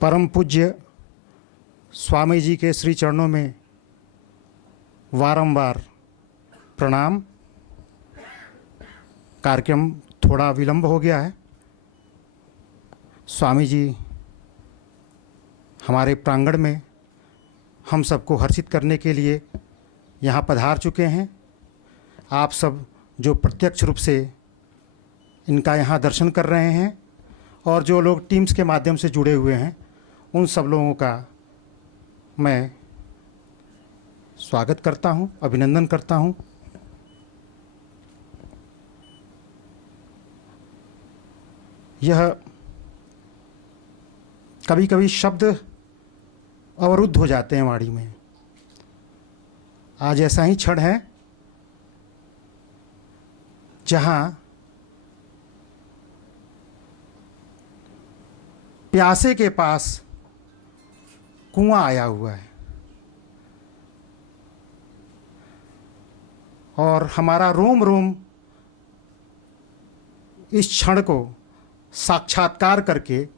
परम पूज्य स्वामी जी के श्री चरणों में वारंवार प्रणाम। कार्यक्रम थोड़ा विलंब हो गया है। स्वामी जी हमारे प्रांगण में हम सबको हर्षित करने के लिए यहाँ पधार चुके हैं। आप सब जो प्रत्यक्ष रूप से इनका यहाँ दर्शन कर रहे हैं और जो लोग टीम्स के माध्यम से जुड़े हुए हैं, उन सब लोगों का मैं स्वागत करता हूँ, अभिनंदन करता हूँ। यह कभी कभी शब्द अवरुद्ध हो जाते हैं वाणी में। आज ऐसा ही क्षण है जहाँ प्यासे के पास कुआं आया हुआ है और हमारा रोम रोम इस क्षण को साक्षात्कार करके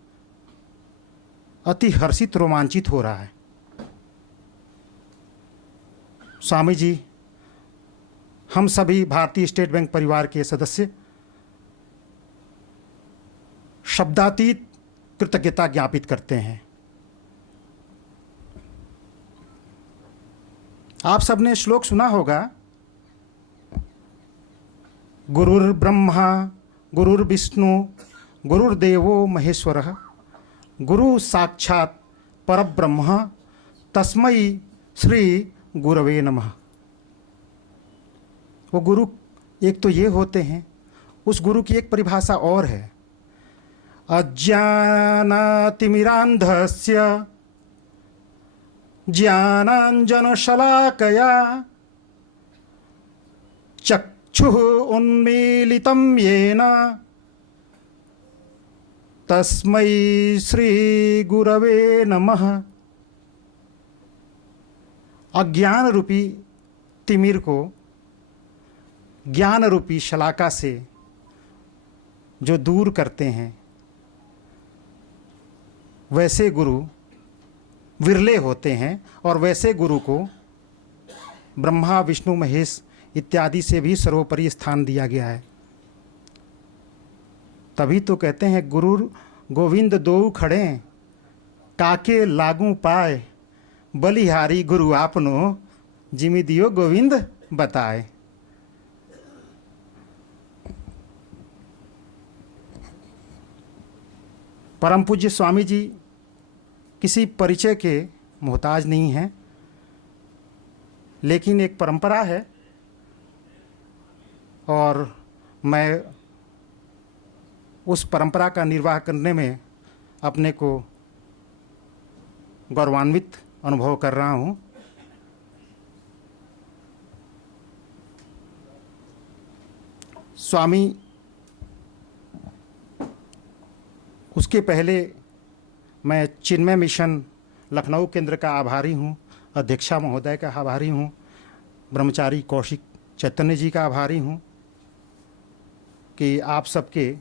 अति हर्षित रोमांचित हो रहा है। स्वामी जी हम सभी भारतीय स्टेट बैंक परिवार के सदस्य शब्दातीत कृतज्ञता ज्ञापित करते हैं। आप सबने श्लोक सुना होगा, गुरुर्ब्रह्मा गुरुर्विष्णु गुरुर्देवो महेश्वरः गुरु साक्षात् परब्रह्म तस्मै श्री गुरवे नमः। वो गुरु एक तो ये होते हैं, उस गुरु की एक परिभाषा और है, अज्ञानातिमिरान्धस्य ज्ञानाञ्जनशलाकया चक्षुः उन्मीलितं येन तस्मै श्री गुरवे नमः। अज्ञान रूपी तिमिर को ज्ञान रूपी शलाका से जो दूर करते हैं, वैसे गुरु विरले होते हैं और वैसे गुरु को ब्रह्मा विष्णु महेश इत्यादि से भी सर्वोपरि स्थान दिया गया है। तभी तो कहते हैं गुरु गोविंद दो खड़े काके लागू पाए बलिहारी गुरु आपनो जिमि दियो गोविंद बताए। परम पूज्य स्वामी जी किसी परिचय के मोहताज नहीं हैं, लेकिन एक परंपरा है और मैं उस परंपरा का निर्वाह करने में अपने को गौरवान्वित अनुभव कर रहा हूँ। स्वामी उसके पहले मैं चिन्मय मिशन लखनऊ केंद्र का आभारी हूँ, अध्यक्षा महोदय का आभारी हूँ, ब्रह्मचारी कौशिक चैतन्य जी का आभारी हूँ कि आप सबके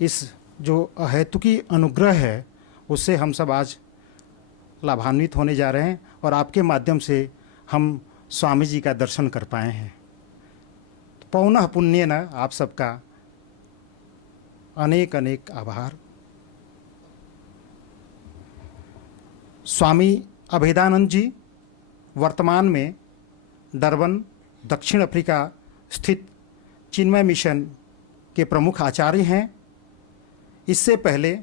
इस जो अहेतुकी अनुग्रह है उससे हम सब आज लाभान्वित होने जा रहे हैं और आपके माध्यम से हम स्वामी जी का दर्शन कर पाए हैं। पौनः पुण्येन आप सबका अनेक अनेक आभार। स्वामी अभेदानंद जी वर्तमान में डरबन दक्षिण अफ्रीका स्थित चिन्मय मिशन के प्रमुख आचार्य हैं। इससे पहले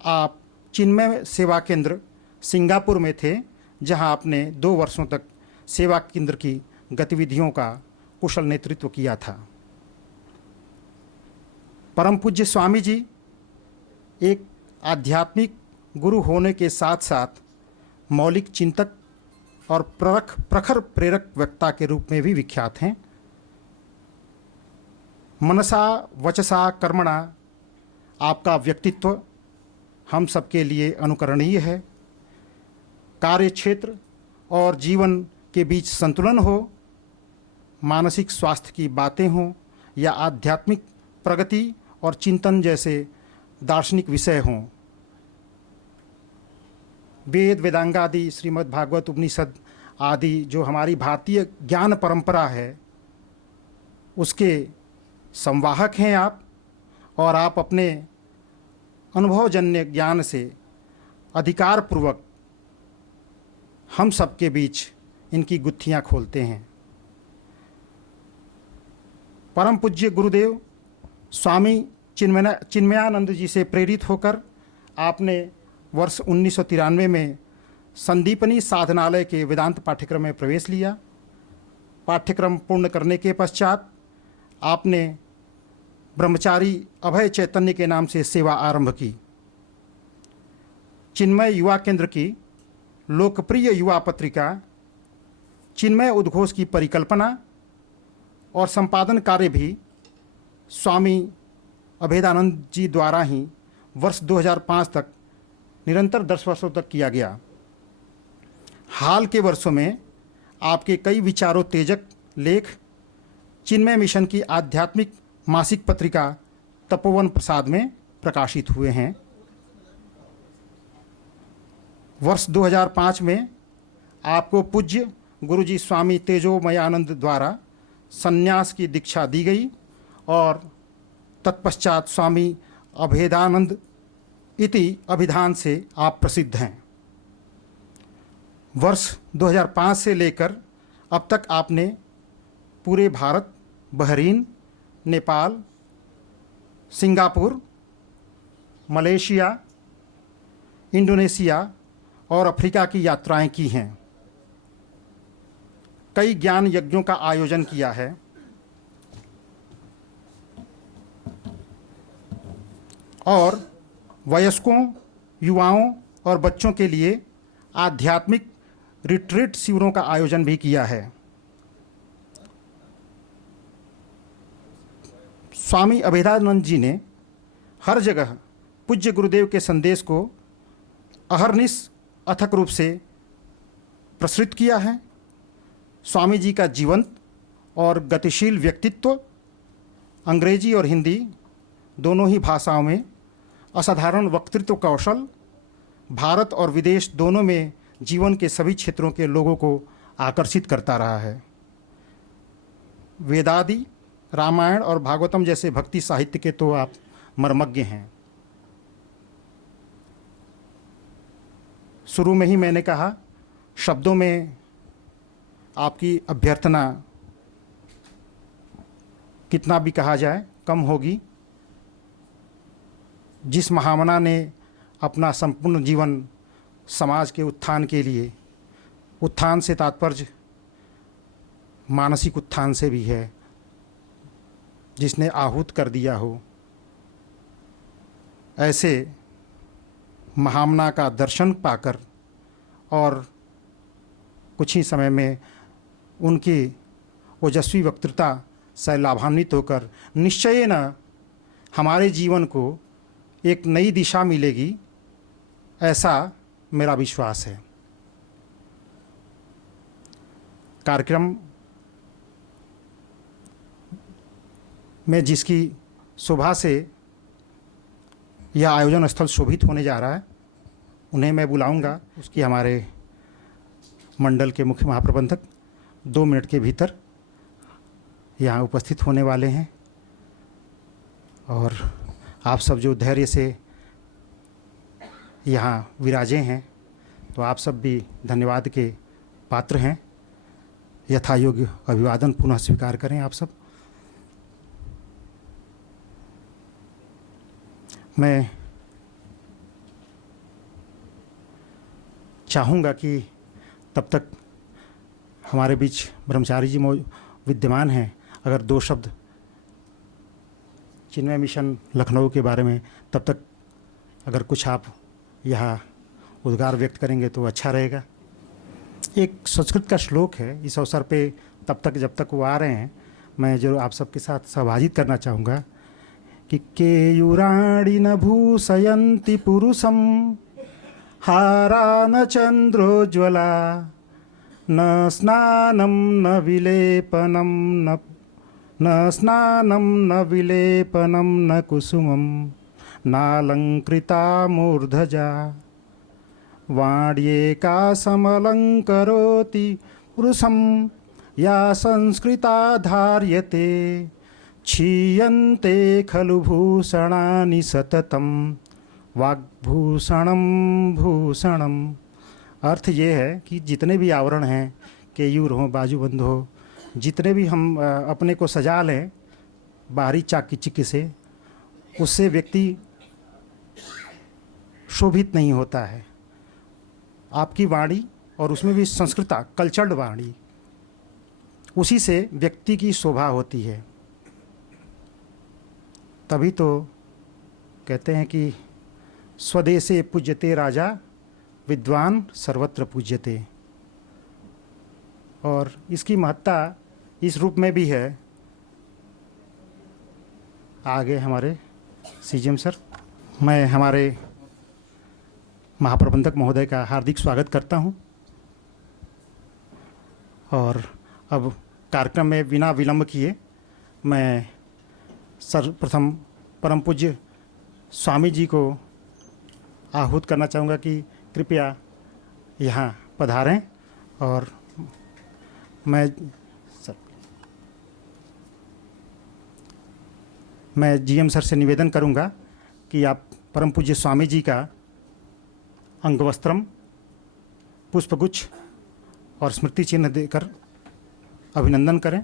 आप चिन्मय सेवा केंद्र सिंगापुर में थे, जहां आपने 2 वर्षों तक सेवा केंद्र की गतिविधियों का कुशल नेतृत्व किया था। परम पूज्य स्वामी जी एक आध्यात्मिक गुरु होने के साथ साथ मौलिक चिंतक और प्रखर प्रेरक वक्ता के रूप में भी विख्यात हैं। मनसा वचसा कर्मणा आपका व्यक्तित्व हम सबके लिए अनुकरणीय है। कार्य क्षेत्र और जीवन के बीच संतुलन हो, मानसिक स्वास्थ्य की बातें हों या आध्यात्मिक प्रगति और चिंतन जैसे दार्शनिक विषय हों, वेद वेदांग आदि श्रीमद् भागवत उपनिषद आदि जो हमारी भारतीय ज्ञान परंपरा है उसके संवाहक हैं आप, और आप अपने अनुभवजन्य ज्ञान से अधिकारपूर्वक हम सबके बीच इनकी गुत्थियां खोलते हैं। परम पूज्य गुरुदेव स्वामी चिन्मयानंद जी से प्रेरित होकर आपने वर्ष 1993 में संदीपनी साधनालय के वेदांत पाठ्यक्रम में प्रवेश लिया। पाठ्यक्रम पूर्ण करने के पश्चात आपने ब्रह्मचारी अभय चैतन्य के नाम से सेवा आरंभ की। चिन्मय युवा केंद्र की लोकप्रिय युवा पत्रिका चिन्मय उद्घोष की परिकल्पना और संपादन कार्य भी स्वामी अभेदानंद जी द्वारा ही वर्ष 2005 तक निरंतर 10 वर्षों तक किया गया। हाल के वर्षों में आपके कई विचारोत्तेजक लेख चिन्मय मिशन की आध्यात्मिक मासिक पत्रिका तपोवन प्रसाद में प्रकाशित हुए हैं। वर्ष 2005 में आपको पूज्य गुरुजी स्वामी तेजोमयानंद द्वारा संन्यास की दीक्षा दी गई और तत्पश्चात स्वामी अभेदानंद इति अभिधान से आप प्रसिद्ध हैं। वर्ष 2005 से लेकर अब तक आपने पूरे Bharat, Bahrain, Nepal, Singapore, Malaysia, Indonesia और अफ्रीका की यात्राएं की हैं। कई ज्ञान यज्ञों का आयोजन किया है। और वयस्कों, युवाओं और बच्चों के लिए आध्यात्मिक रिट्रीट शिविरों का आयोजन भी किया है। स्वामी अभेदानंद जी ने हर जगह पूज्य गुरुदेव के संदेश को अहर्निश अथक रूप से प्रसरित किया है। स्वामी जी का जीवंत और गतिशील व्यक्तित्व अंग्रेजी और हिंदी दोनों ही भाषाओं में असाधारण वक्तृत्व कौशल भारत और विदेश दोनों में जीवन के सभी क्षेत्रों के लोगों को आकर्षित करता रहा है। वेदादि, रामायण और भागवतम जैसे भक्ति साहित्य के तो आप मर्मज्ञ हैं। शुरू में ही मैंने कहा, शब्दों में आपकी अभ्यर्थना कितना भी कहा जाए कम होगी। जिस महामना ने अपना संपूर्ण जीवन समाज के उत्थान के लिए, उत्थान से तात्पर्य मानसिक उत्थान से भी है, जिसने आहूत कर दिया हो, ऐसे महामना का दर्शन पाकर और कुछ ही समय में उनकी ओजस्वी वक्तृता से लाभान्वित होकर निश्चय न हमारे जीवन को एक नई दिशा मिलेगी, ऐसा मेरा विश्वास है। कार्यक्रम में जिसकी शोभा से यह आयोजन स्थल शोभित होने जा रहा है, उन्हें मैं बुलाऊंगा। उसकी हमारे मंडल के मुख्य महाप्रबंधक 2 मिनट के भीतर यहाँ उपस्थित होने वाले हैं। और आप सब जो धैर्य से यहाँ विराजे हैं, तो आप सब भी धन्यवाद के पात्र हैं। यथा योग्य अभिवादन पुनः स्वीकार करें आप सब। मैं चाहूँगा कि तब तक हमारे बीच ब्रह्मचारी जी विद्यमान हैं, अगर 2 शब्द चिन्मय मिशन लखनऊ के बारे में तब तक अगर कुछ आप यहाँ उद्गार व्यक्त करेंगे तो अच्छा रहेगा। एक संस्कृत का श्लोक है, इस अवसर पे तब तक जब तक वो आ रहे हैं मैं जो आप सबके साथ सहभागित करना चाहूँगा कि केयूराणि न भूषयन्ति पुरुषं हारा न चंद्रोज्ज्वला न स्नानं न विलेपनं न स्नानं न विलेपनं न कुसुमं नालंकृता मूर्धजा वाण्येका समलङ्करोति पुरुषं या संस्कृता धार्यते क्षीयन्ते खलु भूषणानि सततं वाग्भूषणं भूषणम। अर्थ ये है कि जितने भी आवरण हैं, केयूर हो, बाजूबंद हो, जितने भी हम अपने को सजा लें बाहरी चाकी चिक्की से, उससे व्यक्ति शोभित नहीं होता है। आपकी वाणी, और उसमें भी संस्कृता कल्चर्ड वाणी, उसी से व्यक्ति की शोभा होती है। तभी तो कहते हैं कि स्वदेशे पूज्यते राजा, विद्वान सर्वत्र पूज्यते। और इसकी महत्ता इस रूप में भी है। आगे हमारे सीजीएम सर, मैं हमारे महाप्रबंधक महोदय का हार्दिक स्वागत करता हूं। और अब कार्यक्रम में बिना विलंब किए मैं सर्वप्रथम परम पूज्य स्वामी जी को आहूत करना चाहूँगा कि कृपया यहाँ पधारें। और मैं जीएम सर से निवेदन करूँगा कि आप परम पूज्य स्वामी जी का अंगवस्त्रम, पुष्पगुच्छ और स्मृति चिन्ह देकर अभिनंदन करें।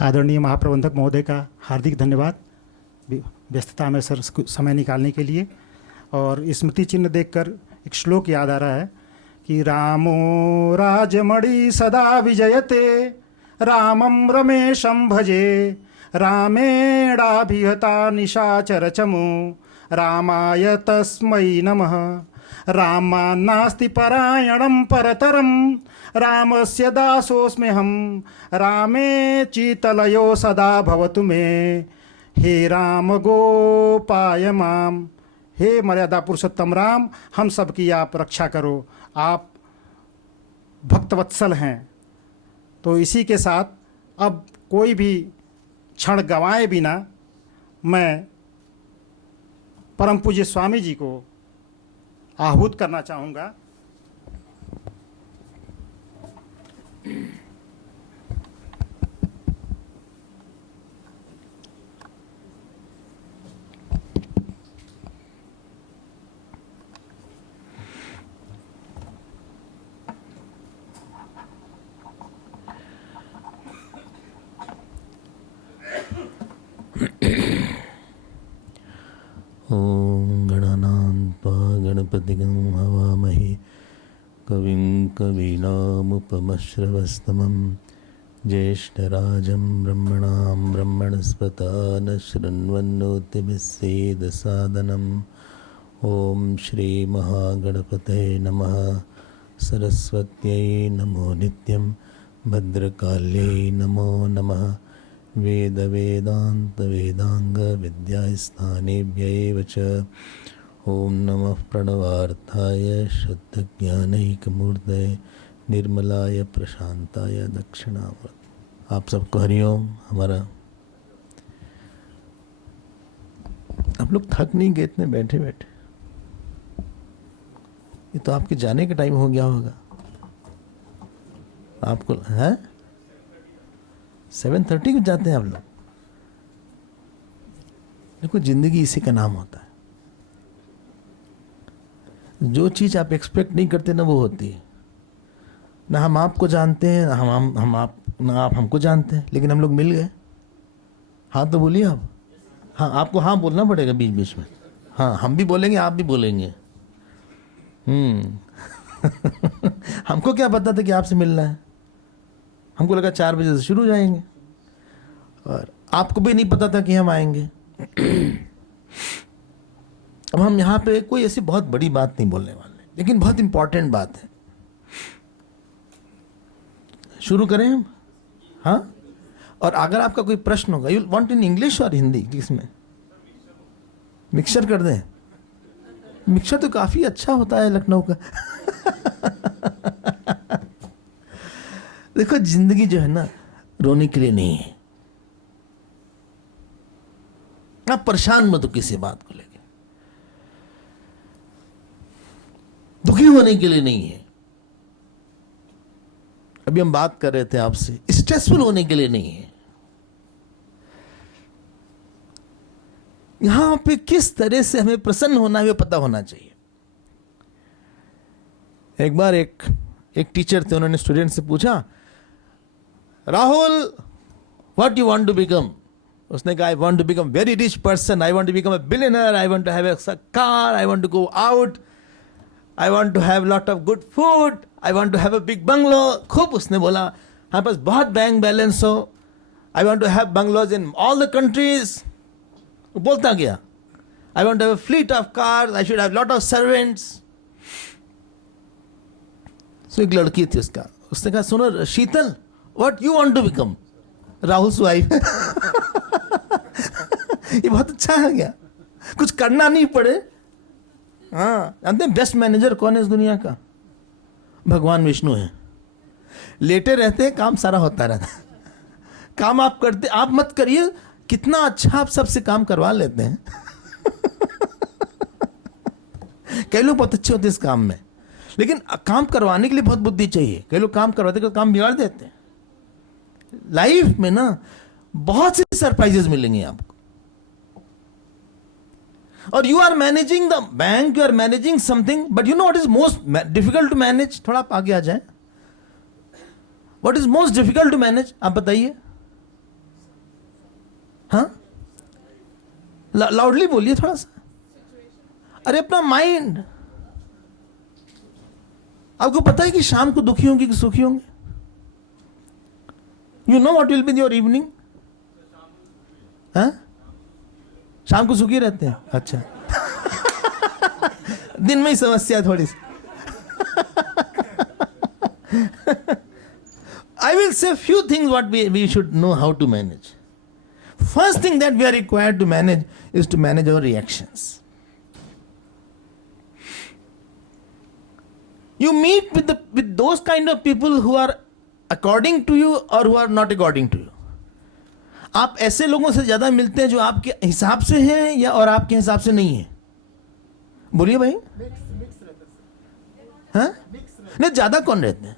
आदरणीय महाप्रबंधक महोदय का हार्दिक धन्यवाद व्यस्तता में सर समय निकालने के लिए। और स्मृति चिन्ह देखकर एक श्लोक याद आ रहा है कि रामो राजमणि सदा विजयते, रामं रमेशं भजे, रामेणाभिहता निशाचरचमो, रामाय तस्मै नमः। रामान्नास्ति परायणं परतरं, रामस्य दासोऽस्म्यहं, रामे चितलयो सदा भवतु मे, हे राम गोपाय माम। हे मर्यादा पुरुषोत्तम राम, हम सब की आप रक्षा करो, आप भक्तवत्सल हैं। तो इसी के साथ अब कोई भी क्षण गंवाए बिना मैं परम पूज्य स्वामी जी को आहूत करना चाहूँगा। ॐ गणानान्त्वा गणपतिगं हवामहे, कविं कवीनामुपमश्रवस्तमं, ज्येष्ठराजं ब्रह्मणां ब्रह्मणस्पता न शृण्वन्नोतिभिस्सेदसादनम्। ॐ श्रीमहागणपतये नमः। सरस्वत्यै नमो नित्यं, भद्रकाल्यै नमो नमः। वेदवेदान्तवेदाङ्गविद्यास्थानेभ्यैव च ॐ नमः प्रणवार्थाय शुद्धज्ञानैकमूर्तये, निर्मलाय प्रशान्ताय दक्षिणामूर्तये। आप सबको हरिओम। हमारा आप लोग थक नहीं गए इतने बैठे बैठे? ये तो आपके जाने का टाइम हो गया होगा आपको, है 7:30 को जाते हैं आप लोग। देखो ज़िंदगी इसी का नाम होता है, जो चीज़ आप एक्सपेक्ट नहीं करते ना वो होती है। ना हम आपको जानते हैं, ना ना आप हमको जानते हैं, लेकिन हम लोग मिल गए। हाँ तो बोलिए आप। हाँ आपको हाँ बोलना पड़ेगा बीच बीच में। हाँ हम भी बोलेंगे, आप भी बोलेंगे। हमको क्या पता था कि आपसे मिलना है। हमको लगा 4 बजे से शुरू हो जाएंगे, और आपको भी नहीं पता था कि हम आएंगे। अब हम यहाँ पे कोई ऐसी बहुत बड़ी बात नहीं बोलने वाले, लेकिन बहुत इंपॉर्टेंट बात है। शुरू करें हम? हाँ, और अगर आपका कोई प्रश्न होगा, यू वांट इन इंग्लिश और हिंदी, किसमें? मिक्सचर कर दें? मिक्सचर तो काफी अच्छा होता है लखनऊ का। देखो, जिंदगी जो है ना, रोने के लिए नहीं है। आप परेशान मत हो किसी बात को लेकर, दुखी होने के लिए नहीं है। अभी हम बात कर रहे थे आपसे, स्ट्रेसफुल होने के लिए नहीं है। यहां पे किस तरह से हमें प्रसन्न होना है, पता होना चाहिए। एक बार एक टीचर थे, उन्होंने स्टूडेंट से पूछा, Rahul, what you want to become? उसने कहा, I want to become very rich person, I want to become a billionaire, I want to have a car, I want to go out, I want to have lot of good food, I want to have a big bungalow. खूब उसने बोला, हमारे पास बहुत bank balance हो, I want to have bungalows in all the countries. बोलता गया, I want to have a fleet of cars, I should have lot of servants. So एक लड़की थी उसका, उसने कहा, सुनो Sheetal, what you want to become? Rahul wife. ये बहुत अच्छा है क्या, कुछ करना नहीं पड़े। हाँ, जानते हैं बेस्ट मैनेजर कौन है इस दुनिया का? भगवान विष्णु है। लेटे रहते हैं, काम सारा होता रहता है। काम आप करते, आप मत करिए, कितना अच्छा आप सबसे काम करवा लेते हैं। कई लोग बहुत अच्छे होते हैं इस काम में, लेकिन काम करवाने के लिए बहुत बुद्धि चाहिए। कई लोग काम करवाते हैं, काम बिगाड़ देते हैं। लाइफ में ना बहुत सी सरप्राइजेस मिलेंगे आपको। और you are managing the bank, you are managing something, but you know what is most difficult to manage? थोड़ा आप आगे आ जाए। What is most difficult to manage, आप बताइए। हाँ, लाउडली बोलिए थोड़ा सा। अरे अपना माइंड। आपको पता है कि शाम को दुखी होंगे कि सुखी होंगे? You know what will be your evening? हाँ, शाम को सुखी रहते हैं। अच्छा। दिन में ही समस्या थोड़ी सी। I will say few things what we should know how to manage. First thing that we are required to manage is to manage our reactions. You meet with those kind of people who are according to you or who are not according to you. आप ऐसे लोगों से ज्यादा मिलते हैं जो आपके हिसाब से हैं या और आपके हिसाब से नहीं है? बोलिए भाई। हाँ, नहीं, ज्यादा कौन रहते हैं?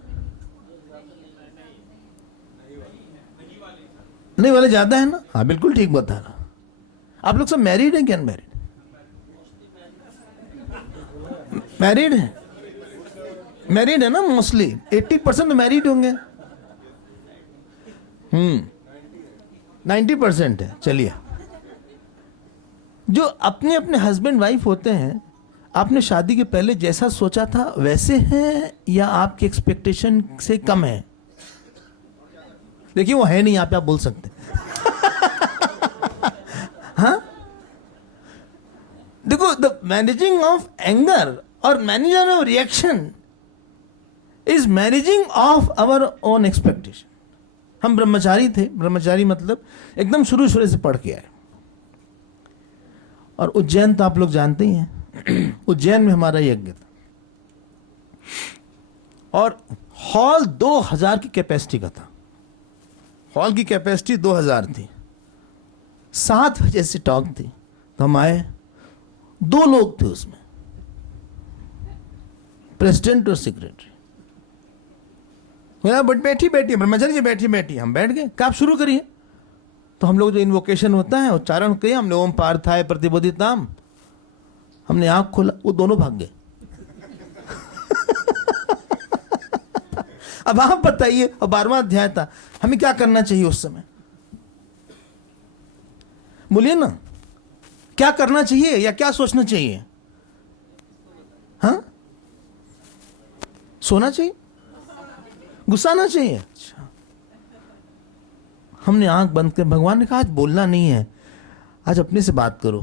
नहीं वाले ज्यादा है ना। हाँ, बिल्कुल ठीक बता रहा। आप लोग सब मैरिड हैं क्या अनमैरिड? मैरिड है, मैरिड है ना मोस्टली। 80% तो मैरिड होंगे। 90% है। चलिए, जो अपने अपने हस्बैंड वाइफ होते हैं, आपने शादी के पहले जैसा सोचा था वैसे हैं या आपकी एक्सपेक्टेशन से कम है? देखिए, वो है नहीं, यहाँ पे आप बोल सकते। हाँ, देखो, द मैनेजिंग ऑफ एंगर और manager of reaction is managing of our own expectation. हम ब्रह्मचारी थे, ब्रह्मचारी मतलब एकदम शुरू से पढ़ के आए। और उज्जैन तो आप लोग जानते ही हैं। उज्जैन में हमारा यज्ञ था और हॉल 2000 की कैपेसिटी का था। हॉल की कैपेसिटी 2000 थी। 7 बजे से टॉक थी, तो हम आए। 2 लोग थे उसमें, प्रेसिडेंट और सेक्रेटरी। बट बैठी ब्रह्मचारी जी बैठी, हम बैठ गए। कब शुरू करिए? तो हम लोग जो इन्वोकेशन होता है उच्चारण किया हमने, ओम पार्थाय प्रतिबोधिताम। हमने आंख खोला, वो दोनों भाग गए। अब आप बताइए, और 12वां अध्याय था, हमें क्या करना चाहिए उस समय? बोलिए ना, क्या करना चाहिए या क्या सोचना चाहिए? हाँ, सोना चाहिए, गुस्सा ना चाहिए? अच्छा, हमने आंख बंद कर, भगवान ने कहा आज बोलना नहीं है, आज अपने से बात करो।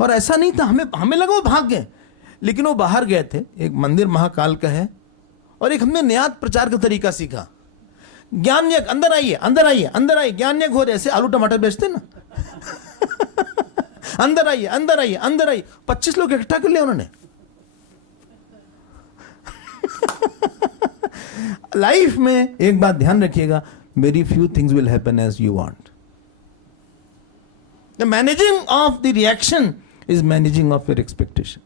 और ऐसा नहीं था, हमें लगा वो भाग गए, लेकिन वो बाहर गए थे। एक मंदिर महाकाल का है, और एक हमने नया प्रचार का तरीका सीखा, ज्ञान यज्ञ, अंदर आइए अंदर आइए अंदर आइए, ज्ञान यज्ञ हो रहे, ऐसे आलू टमाटर बेचते ना अंदर आइए अंदर आइए अंदर आइए, 25 लोग इकट्ठा कर लिया उन्होंने। लाइफ में एक बात ध्यान रखिएगा, very few things will happen as you want. The managing of the reaction is managing of your expectation.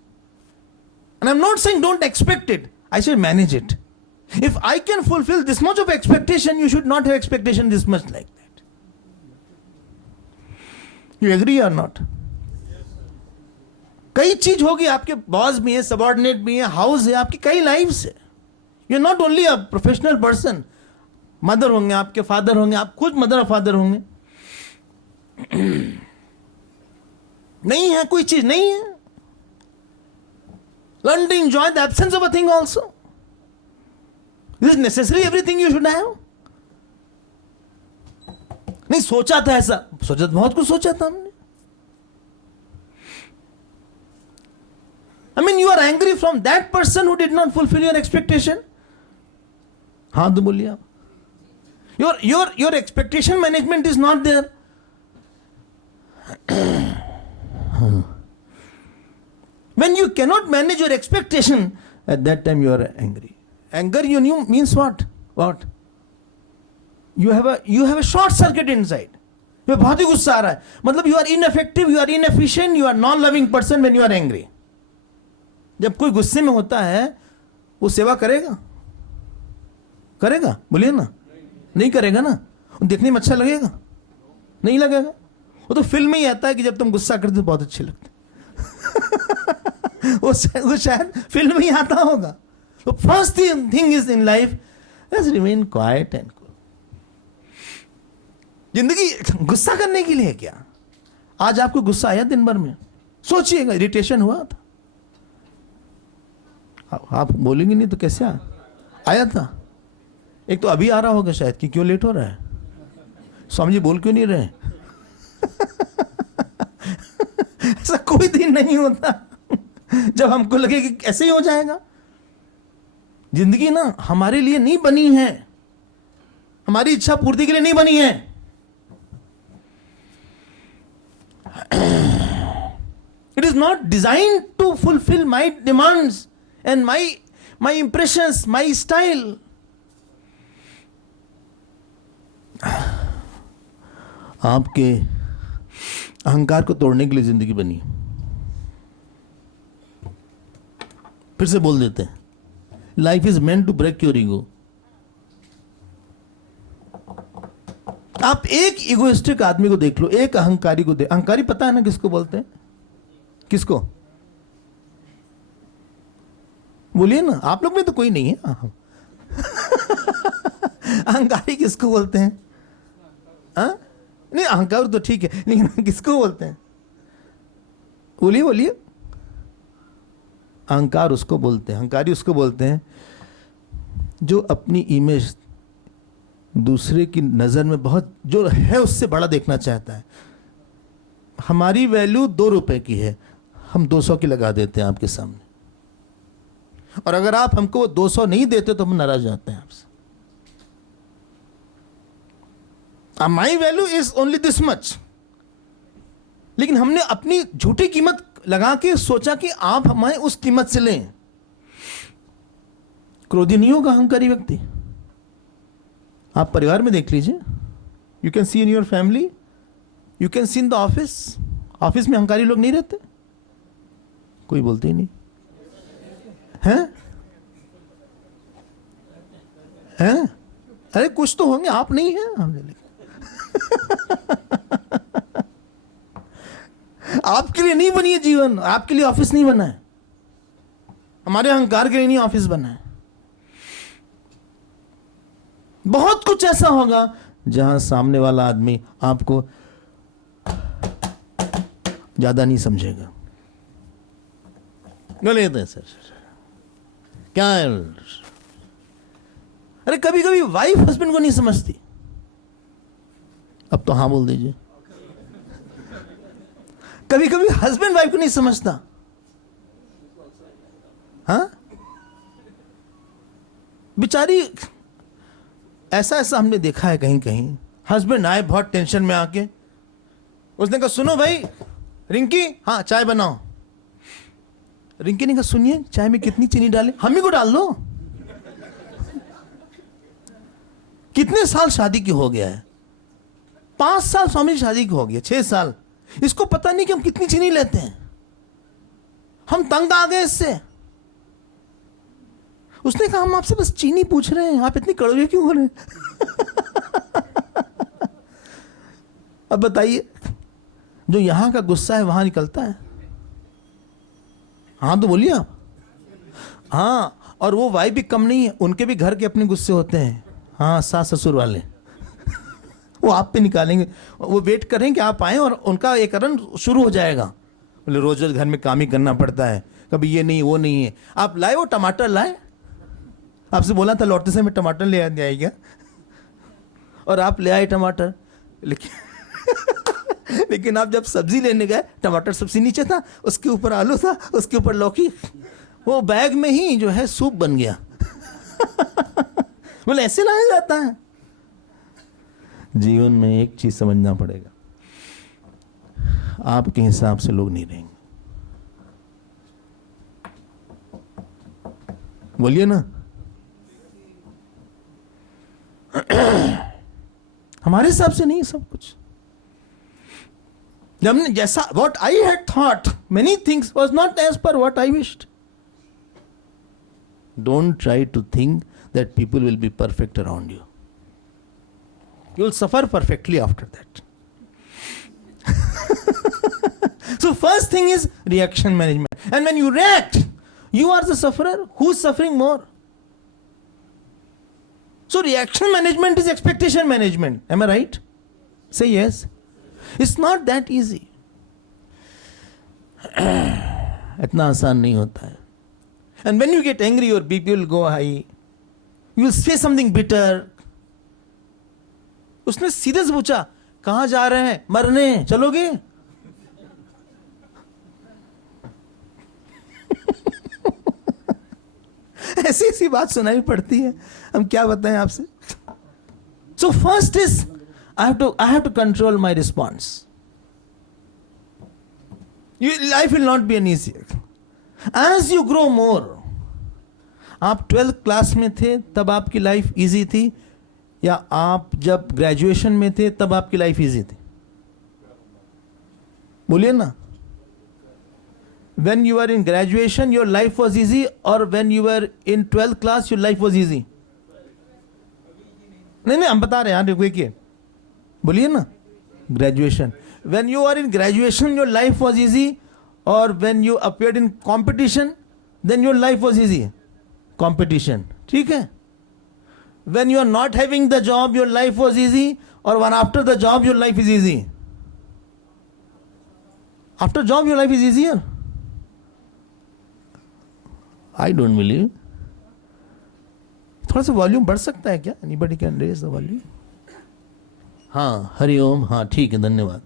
And I am not saying don't expect it, I should manage it. If I can fulfill this much of expectation, you should not have expectation this much like that. You agree or not? कई चीज होगी, आपके boss भी है, subordinate भी है, house है, आपकी कई लाइफ्स है। You are not only a professional person, mother होंगे, आपके फादर होंगे, आप खुद मदर और फादर होंगे। नहीं है कोई चीज, नहीं है। Learn to enjoy the absence of a thing also. Is it necessary everything you should have? नहीं, सोचा था ऐसा, सोचा था, बहुत कुछ सोचा था हमने। I mean, you are angry from that person who did not fulfill your expectation. हाँ तो बोलिए आप। Your expectation management is not there. When you cannot manage your expectation, at that time you are angry. Anger you knew means what? What? You have a short circuit inside. You बहुत ही गुस्सा आ रहा है, मतलब you are ineffective, you are inefficient, you are non-loving person when you are angry. जब कोई गुस्से में होता है, वो सेवा करेगा? करेगा? बोलिए ना। नहीं करेगा ना। देखने में अच्छा लगेगा? नहीं लगेगा। वो तो फिल्म में ही आता है कि जब तुम गुस्सा करते हो बहुत अच्छे लगते वो शायद फिल्म में ही आता होगा। So first thing is in life, let's remain quiet and cool. जिंदगी गुस्सा करने के लिए है क्या? आज आपको गुस्सा आया दिन भर में? सोचिएगा, इरिटेशन हुआ था। आप बोलेंगे नहीं तो कैसे आया था? एक तो अभी आ रहा होगा शायद कि क्यों लेट हो रहा है, स्वामी जी बोल क्यों नहीं रहे? ऐसा कोई दिन नहीं होता जब हमको लगे कि ऐसे ही हो जाएगा। जिंदगी ना हमारे लिए नहीं बनी है, हमारी इच्छा पूर्ति के लिए नहीं बनी है। It is not designed to fulfill my demands and my impressions, my style. आपके अहंकार को तोड़ने के लिए जिंदगी बनी। फिर से बोल देते हैं, life is meant to break your ego. आप एक इगोइस्टिक आदमी को देख लो, एक अहंकारी को देख। अहंकारी पता है ना किसको बोलते हैं? किसको? बोलिए ना, आप लोग में तो कोई नहीं है। अहंकारी किसको बोलते हैं? नहीं, अहंकार तो ठीक है, लेकिन किसको बोलते हैं? बोलिए बोलिए। अहंकार उसको बोलते हैं, अहंकारी उसको बोलते हैं जो अपनी इमेज दूसरे की नज़र में बहुत जो है उससे बड़ा देखना चाहता है। हमारी वैल्यू 2 रुपए की है, हम 200 की लगा देते हैं आपके सामने, और अगर आप हमको 200 नहीं देते तो हम नाराज जाते हैं आपसे। My value is only this much, लेकिन हमने अपनी झूठी कीमत लगा के सोचा कि आप हमें उस कीमत से लें। क्रोधी नहीं होगा अहंकारी व्यक्ति। आप परिवार में देख लीजिए, you can see in your family, you can see in the office. Office में अहंकारी लोग नहीं रहते? कोई बोलते ही नहीं हैं? हैं? अरे कुछ तो होंगे, आप नहीं हैं। हमने आपके लिए नहीं बनी है जीवन, आपके लिए ऑफिस नहीं बना है, हमारे अहंकार के लिए नहीं ऑफिस बना है। बहुत कुछ ऐसा होगा जहां सामने वाला आदमी आपको ज्यादा नहीं समझेगा। बोले सर क्या है? अरे कभी कभी वाइफ हस्बैंड को नहीं समझती। अब तो हाँ बोल दीजिए। कभी कभी हस्बैंड वाइफ को नहीं समझता। हाँ, बेचारी, ऐसा ऐसा हमने देखा है कहीं कहीं। हस्बैंड आए बहुत टेंशन में आके, उसने कहा सुनो भाई रिंकी, हाँ चाय बनाओ। रिंकी ने कहा सुनिए चाय में कितनी चीनी डाले, हम ही को डाल दो। कितने साल शादी की हो गया है? 5 साल स्वामी जी शादी की हो गया, 6 साल। इसको पता नहीं कि हम कितनी चीनी लेते हैं। हम तंग आ गए इससे। उसने कहा हम आपसे बस चीनी पूछ रहे हैं, आप इतनी कड़वे क्यों हो रहे हैं? अब बताइए, जो यहां का गुस्सा है वहां निकलता है। हाँ तो बोलिए आप। हाँ, और वो वाइफ भी कम नहीं है, उनके भी घर के अपने गुस्से होते हैं। हाँ, सास ससुर वाले वो आप पे निकालेंगे। वो वेट करें कि आप आए और उनका एक रन शुरू हो जाएगा। बोले रोज रोज घर में काम ही करना पड़ता है, कभी ये नहीं वो नहीं है। आप लाए वो टमाटर लाए, आपसे बोला था लौटते समय टमाटर ले आए क्या? और आप ले आए टमाटर, लेकिन आप जब सब्जी लेने गए, टमाटर सबसे नीचे था, उसके ऊपर आलू था, उसके ऊपर लौकी। वो बैग में ही जो है सूप बन गया। बोले ऐसे लाया जाता है। जीवन में एक चीज समझना पड़ेगा, आपके हिसाब से लोग नहीं रहेंगे। बोलिए ना। हमारे हिसाब से नहीं सब कुछ। जब हमने जैसा what I had thought, many things was not as per what I wished. Don't try to think that people will be perfect around you. You will suffer perfectly after that. So first thing is reaction management. And when you react, you are the sufferer. Who's suffering more? So reaction management is expectation management. Am I right? Say yes. It's not that easy. इतना आसान नहीं होता है. And when you get angry, your BP will go high. You will say something bitter. उसने सीधे से पूछा, कहां जा रहे हैं? मरने, चलोगे? ऐसी ऐसी बात सुनाई पड़ती है, हम क्या बताएं आपसे. So first is I have to control my response. Life will not be an easy. As you grow more, आप 12th क्लास में थे तब आपकी लाइफ इजी थी, या आप जब ग्रेजुएशन में थे तब आपकी लाइफ इजी थी? बोलिए ना. When you were in graduation, your life was easy, or when you were in 12th class, your life was easy? नहीं, हम बता रहे हैं, देखिए, बोलिए ना. Graduation. When you are in graduation, your life was easy, or when you appeared in competition, then your life was easy. Competition. ठीक है. When you are not having the job, your life was easy, or when after the job, your life is easy? After job, your life is easier. I don't believe. थोड़ा सा volume बढ़ सकता है क्या? Anybody can raise the volume? हाँ, हरिओम. हाँ ठीक है, धन्यवाद.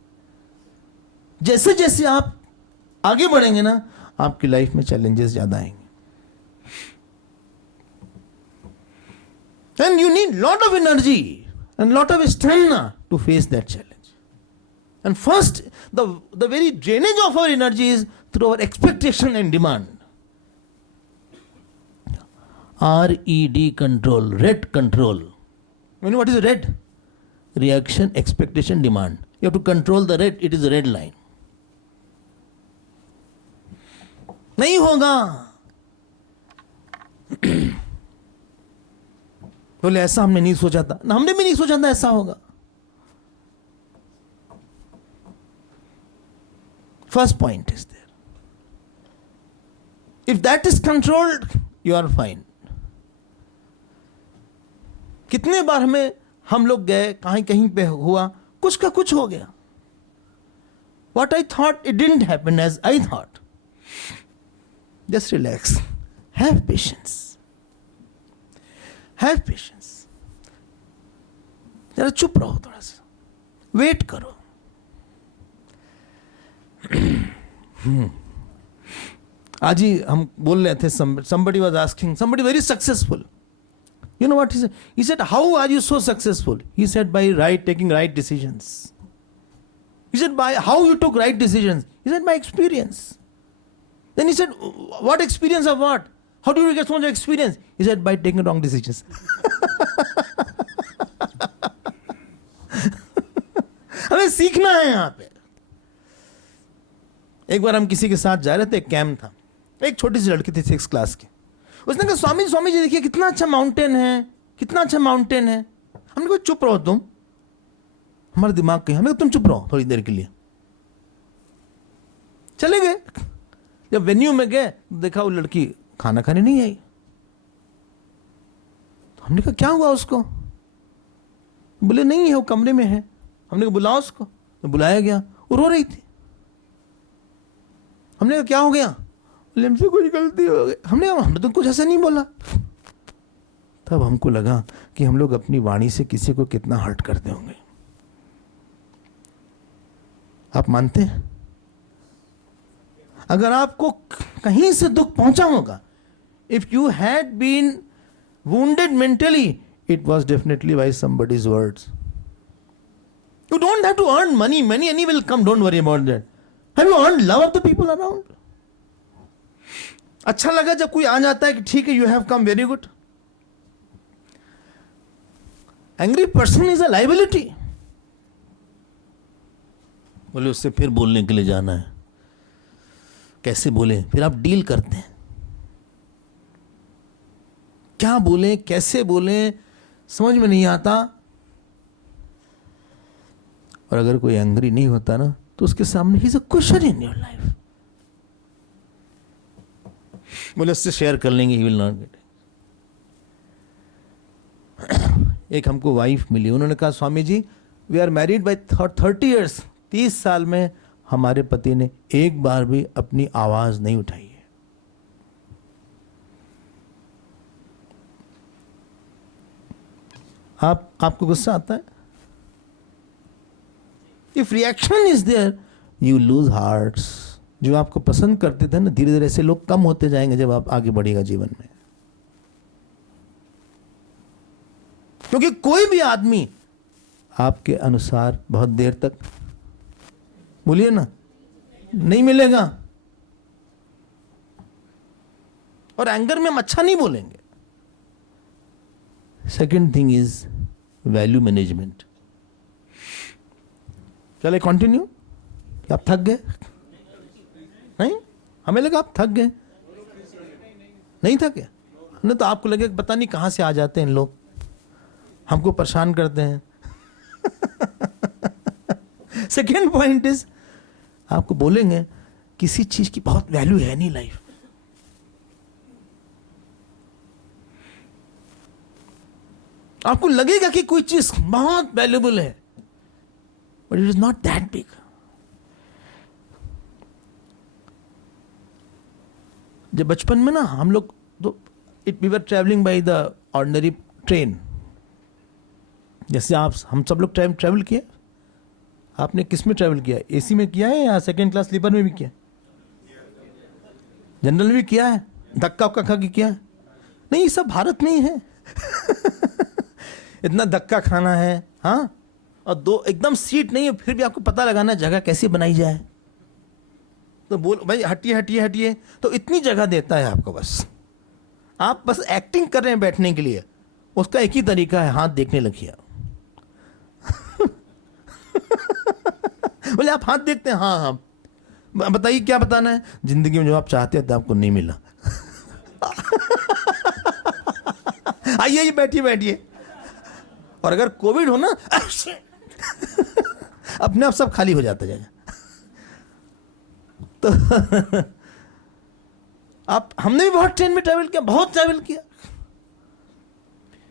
जैसे जैसे आप आगे बढ़ेंगे ना, आपकी लाइफ में चैलेंजेस ज्यादा आएंगे. And you need lot of energy and lot of stamina to face that challenge. And first, the very drainage of our energy is through our expectation and demand. RED control, red control. You know what is red? Reaction, expectation, demand. You have to control the red, it is a red line. नहीं होगा. बोले ऐसा हमने नहीं सोचा था. हमने भी नहीं सोचा था ऐसा होगा. First point is there. If that is controlled, you are fine. कितने बार हम लोग गए, कहीं पे हुआ, कुछ का कुछ हो गया. What I thought, it didn't happen as I thought. Just relax. Have patience. Have patience. जरा चुप रहो थोड़ा सा. वेट करो। आज ही हम बोल रहे थे, somebody was asking, somebody very successful. You know what he said? He said, how are you so successful? He said, by taking right decisions. He said, by how you took right decisions? He said, by experience. Then he said, what experience of what? How do you get so much experience? He said, by taking wrong decisions. हमें सीखना है यहाँ पे। एक बार हम किसी के साथ जा रहे थे, कैंप था, एक छोटी सी लड़की थी 6th क्लास की। उसने कहा, स्वामी जी देखिए कितना अच्छा माउंटेन है, कितना अच्छा माउंटेन है। हमने कहा, चुप रहो तुम, हमारा दिमाग कहीं, हमें तुम चुप रहो थोड़ी देर के लिए। चले गए। जब वेन्यू में गए देखा वो लड़की खाना खाने नहीं आई। तो हमने कहा, क्या हुआ उसको? बोले, नहीं है, वो कमरे में है। हमने कहा, बुलाओ उसको। तो बुलाया गया, वो रो रही थी। हमने कहा, क्या हो गया? बोले, हमसे कुछ गलती हो गई। हमने तो कुछ ऐसा नहीं बोला। तब हमको लगा कि हम लोग अपनी वाणी से किसी को कितना हर्ट करते होंगे। आप मानते हैं? अगर आपको कहीं से दुख पहुंचा होगा, if you had been wounded mentally, it was definitely by somebody's words. You don't have to earn money will come, don't worry about that. Have you earned love of the people around? अच्छा लगा जब कोई आ जाता है कि ठीक है, you have come, very good. Angry person is a liability. बोले, उससे फिर बोलने के लिए जाना है। कैसे बोले? फिर आप डील करते हैं, क्या बोले, कैसे बोले, समझ में नहीं आता। और अगर कोई एंग्री नहीं होता ना, तो उसके सामने he is a question in your life. बोले, उससे शेयर कर लेंगे, ही विल नॉट गेट। एक हमको वाइफ मिली, उन्होंने कहा, Swami ji we are married by 30 years, 30 साल में हमारे पति ने एक बार भी अपनी आवाज नहीं उठाई है। आपको गुस्सा आता है? If reaction is there, you lose hearts. जो आपको पसंद करते थे ना, धीरे धीरे ऐसे लोग कम होते जाएंगे जब आप आगे बढ़ेगा जीवन में। क्योंकि कोई भी आदमी आपके अनुसार बहुत देर तक, बोलिए ना, नहीं मिलेगा। और एंगर में हम अच्छा नहीं बोलेंगे। Second thing is value management. चले कंटिन्यू। आप थक गए? नहीं, हमें लगा आप थक गए। नहीं थके? नहीं तो आपको लगे पता नहीं कहां से आ जाते हैं लोग, हमको परेशान करते हैं। सेकेंड पॉइंट इज, आपको बोलेंगे किसी चीज की बहुत वैल्यू है नहीं लाइफ। आपको लगेगा कि कोई चीज बहुत वैल्यूबल है, but it is not that big. जब बचपन में ना हम लोग तो we were travelling by the ordinary train. जैसे हम सब लोग ट्रैवल किया। आपने किस में ट्रैवल किया? एसी में किया है या सेकेंड क्लास स्लीपर में भी किया? जनरल में भी किया है? धक्का उक्का खा के किया है? नहीं, ये सब भारत में ही है। इतना धक्का खाना है, हाँ, और दो एकदम सीट नहीं है, फिर भी आपको पता लगाना जगह कैसे बनाई जाए। तो बोल भाई हटिए हटिए हटिए, तो इतनी जगह देता है आपको। बस आप बस एक्टिंग कर रहे हैं बैठने के लिए। उसका एक ही तरीका है, हाथ देखने लगिए। बोले, आप हाथ देखते हैं? हाँ हाँ, बताइए क्या बताना है। जिंदगी में जो आप चाहते हैं तो आपको नहीं मिला। आइए बैठिए बैठिए। और अगर कोविड हो ना, अपने आप सब खाली हो जाता जाएगा। तो हमने भी बहुत ट्रेन में ट्रैवल किया, बहुत ट्रैवल किया।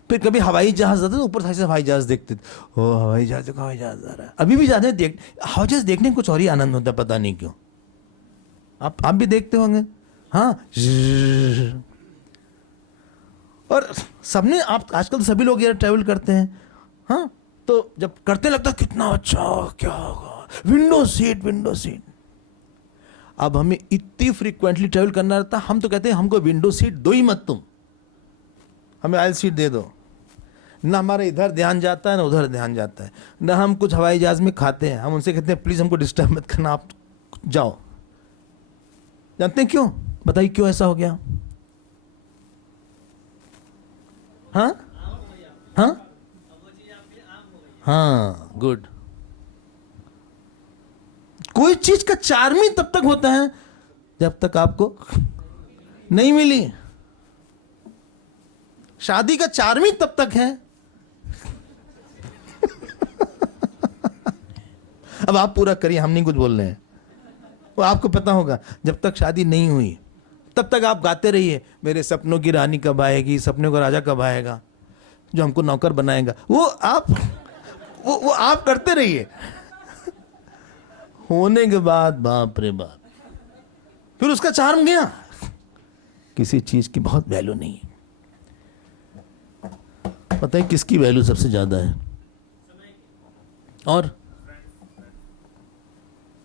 फिर कभी हवाई जहाज जाते तो ऊपर से हवाई जहाज देखते थे। ओ हवाई जहाज देखो, हवाई जहाज आ रहा है। अभी भी जाते हैं हवाई जहाज देखने में कुछ और ही आनंद होता है, पता नहीं क्यों। आप भी देखते होंगे, हाँ। और सबने, आप आजकल तो सभी लोग यार ट्रैवल करते हैं, हाँ। तो जब करते लगता कितना अच्छा, क्या होगा, विंडो सीट। अब हमें इतनी फ्रीक्वेंटली ट्रेवल करना रहता, हम तो कहते हैं हमको विंडो सीट दो ही मत, तुम हमें आयल सीट दे दो। ना हमारा इधर ध्यान जाता है ना उधर ध्यान जाता है, ना हम कुछ हवाई जहाज में खाते हैं, हम उनसे कहते हैं प्लीज हमको डिस्टर्ब मत करना, आप जाओ। जानते हैं क्यों? बताइए क्यों ऐसा हो गया? हाँ, गुड। कोई चीज का चार्म ही तब तक होता है जब तक आपको नहीं मिली। शादी का चार्म ही तब तक है। अब आप पूरा करिए, हम नहीं कुछ बोल रहे हैं, वो आपको पता होगा। जब तक शादी नहीं हुई तब तक आप गाते रहिए, मेरे सपनों की रानी कब आएगी, सपनों का राजा कब आएगा, जो हमको नौकर बनाएगा। वो आप करते रहिए। होने के बाद बाप रे बाप, फिर उसका चार्म गया। किसी चीज की बहुत वैल्यू नहीं है। पता है किसकी वैल्यू सबसे ज्यादा है?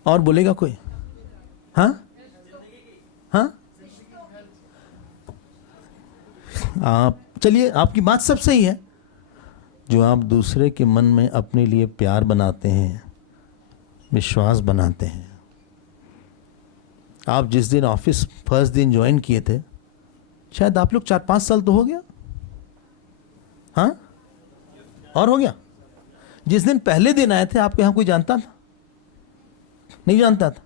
और बोलेगा कोई? हाँ, आप चलिए, आपकी बात सब सही है। जो आप दूसरे के मन में अपने लिए प्यार बनाते हैं, विश्वास बनाते हैं। आप जिस दिन ऑफिस फर्स्ट दिन ज्वाइन किए थे, शायद आप लोग 4-5 साल तो हो गया, हाँ, और हो गया। जिस दिन पहले दिन आए थे, आपके यहाँ कोई जानता था? नहीं जानता था।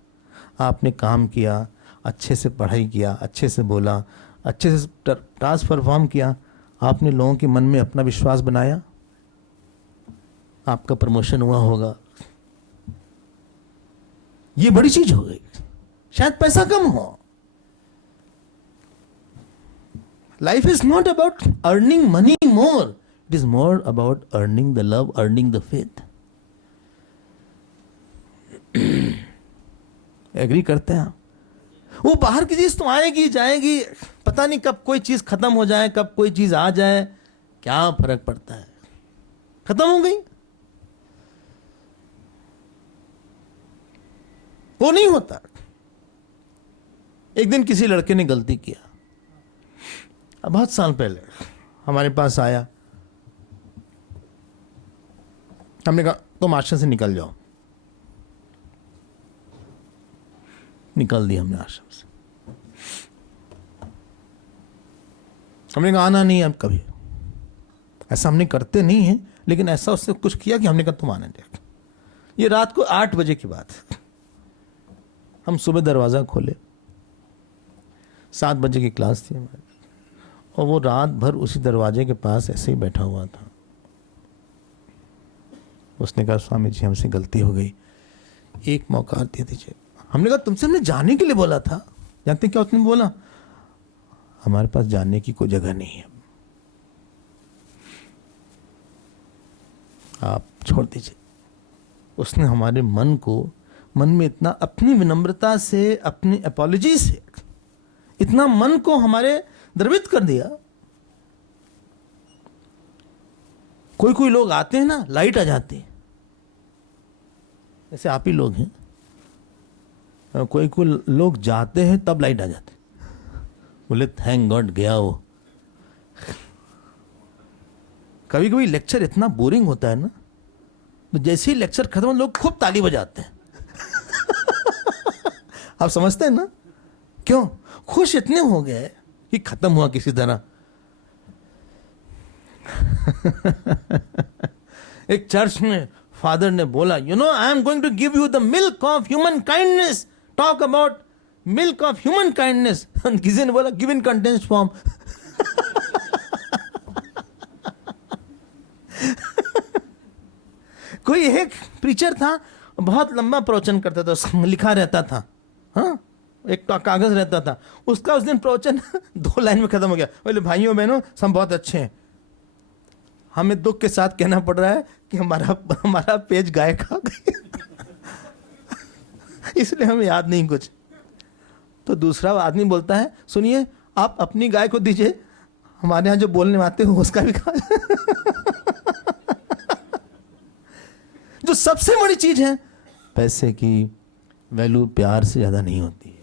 आपने काम किया, अच्छे से पढ़ाई किया, अच्छे से बोला, अच्छे से टास्क परफॉर्म किया, आपने लोगों के मन में अपना विश्वास बनाया, आपका प्रमोशन हुआ होगा। ये बड़ी चीज हो गई। शायद पैसा कम हो। Life is not about earning money more, it is more about earning the love, earning the faith. Agree करते हैं आप? वो बाहर की चीज तो आएगी जाएगी, पता नहीं कब कोई चीज खत्म हो जाए, कब कोई चीज आ जाए, क्या फर्क पड़ता है? खत्म हो गई, वो नहीं होता। एक दिन किसी लड़के ने गलती किया, अब बहुत साल पहले हमारे पास आया, हमने कहा तुम आश्रम से निकल जाओ। निकल दिया हमने आश्रम से। हमने कहा आना नहीं अब कभी। ऐसा हमने करते नहीं है, लेकिन ऐसा उसने कुछ किया कि हमने कहा तुम आने दे। ये रात को 8 बजे की बात है। हम सुबह दरवाज़ा खोले, 7 बजे की क्लास थी हमारी, और वो रात भर उसी दरवाजे के पास ऐसे ही बैठा हुआ था। उसने कहा स्वामी जी हमसे गलती हो गई, एक मौका दे दीजिए। हमने कहा तुमसे हमने जाने के लिए बोला था। जानते क्या उसने बोला? हमारे पास जाने की कोई जगह नहीं है, आप छोड़ दीजिए। उसने हमारे मन में इतना, अपनी विनम्रता से, अपनी अपॉलॉजी से इतना मन को हमारे द्रवित कर दिया। कोई लोग आते हैं ना, लाइट आ जाती है, जैसे आप ही लोग हैं। कोई लोग जाते हैं तब लाइट आ जाती, बोले थैंक गॉड गया वो। कभी कभी लेक्चर इतना बोरिंग होता है ना, तो जैसे ही लेक्चर खत्म लोग खूब ताली बजाते हैं। आप समझते हैं ना क्यों? खुश इतने हो गए कि खत्म हुआ किसी तरह। एक चर्च में फादर ने बोला, you know I am going to give you the milk of human kindness, talk about milk of human kindness. किसी ने बोला गिव इन कंडेंस्ड फॉर्म। कोई एक प्रीचर था, बहुत लंबा प्रवचन करता था, उसमें लिखा रहता था, हाँ, एक कागज रहता था उसका। उस दिन प्रवचन 2 लाइन में खत्म हो गया। बोले भाइयों बहनों सब बहुत अच्छे हैं, हमें दुख के साथ कहना पड़ रहा है कि हमारा पेज गाय खा गई। इसलिए हमें याद नहीं कुछ। तो दूसरा आदमी बोलता है सुनिए आप अपनी गाय को दीजिए, हमारे यहाँ जो बोलने आते हो उसका भी खा। जो सबसे बड़ी चीज है, पैसे की वैल्यू प्यार से ज्यादा नहीं होती है।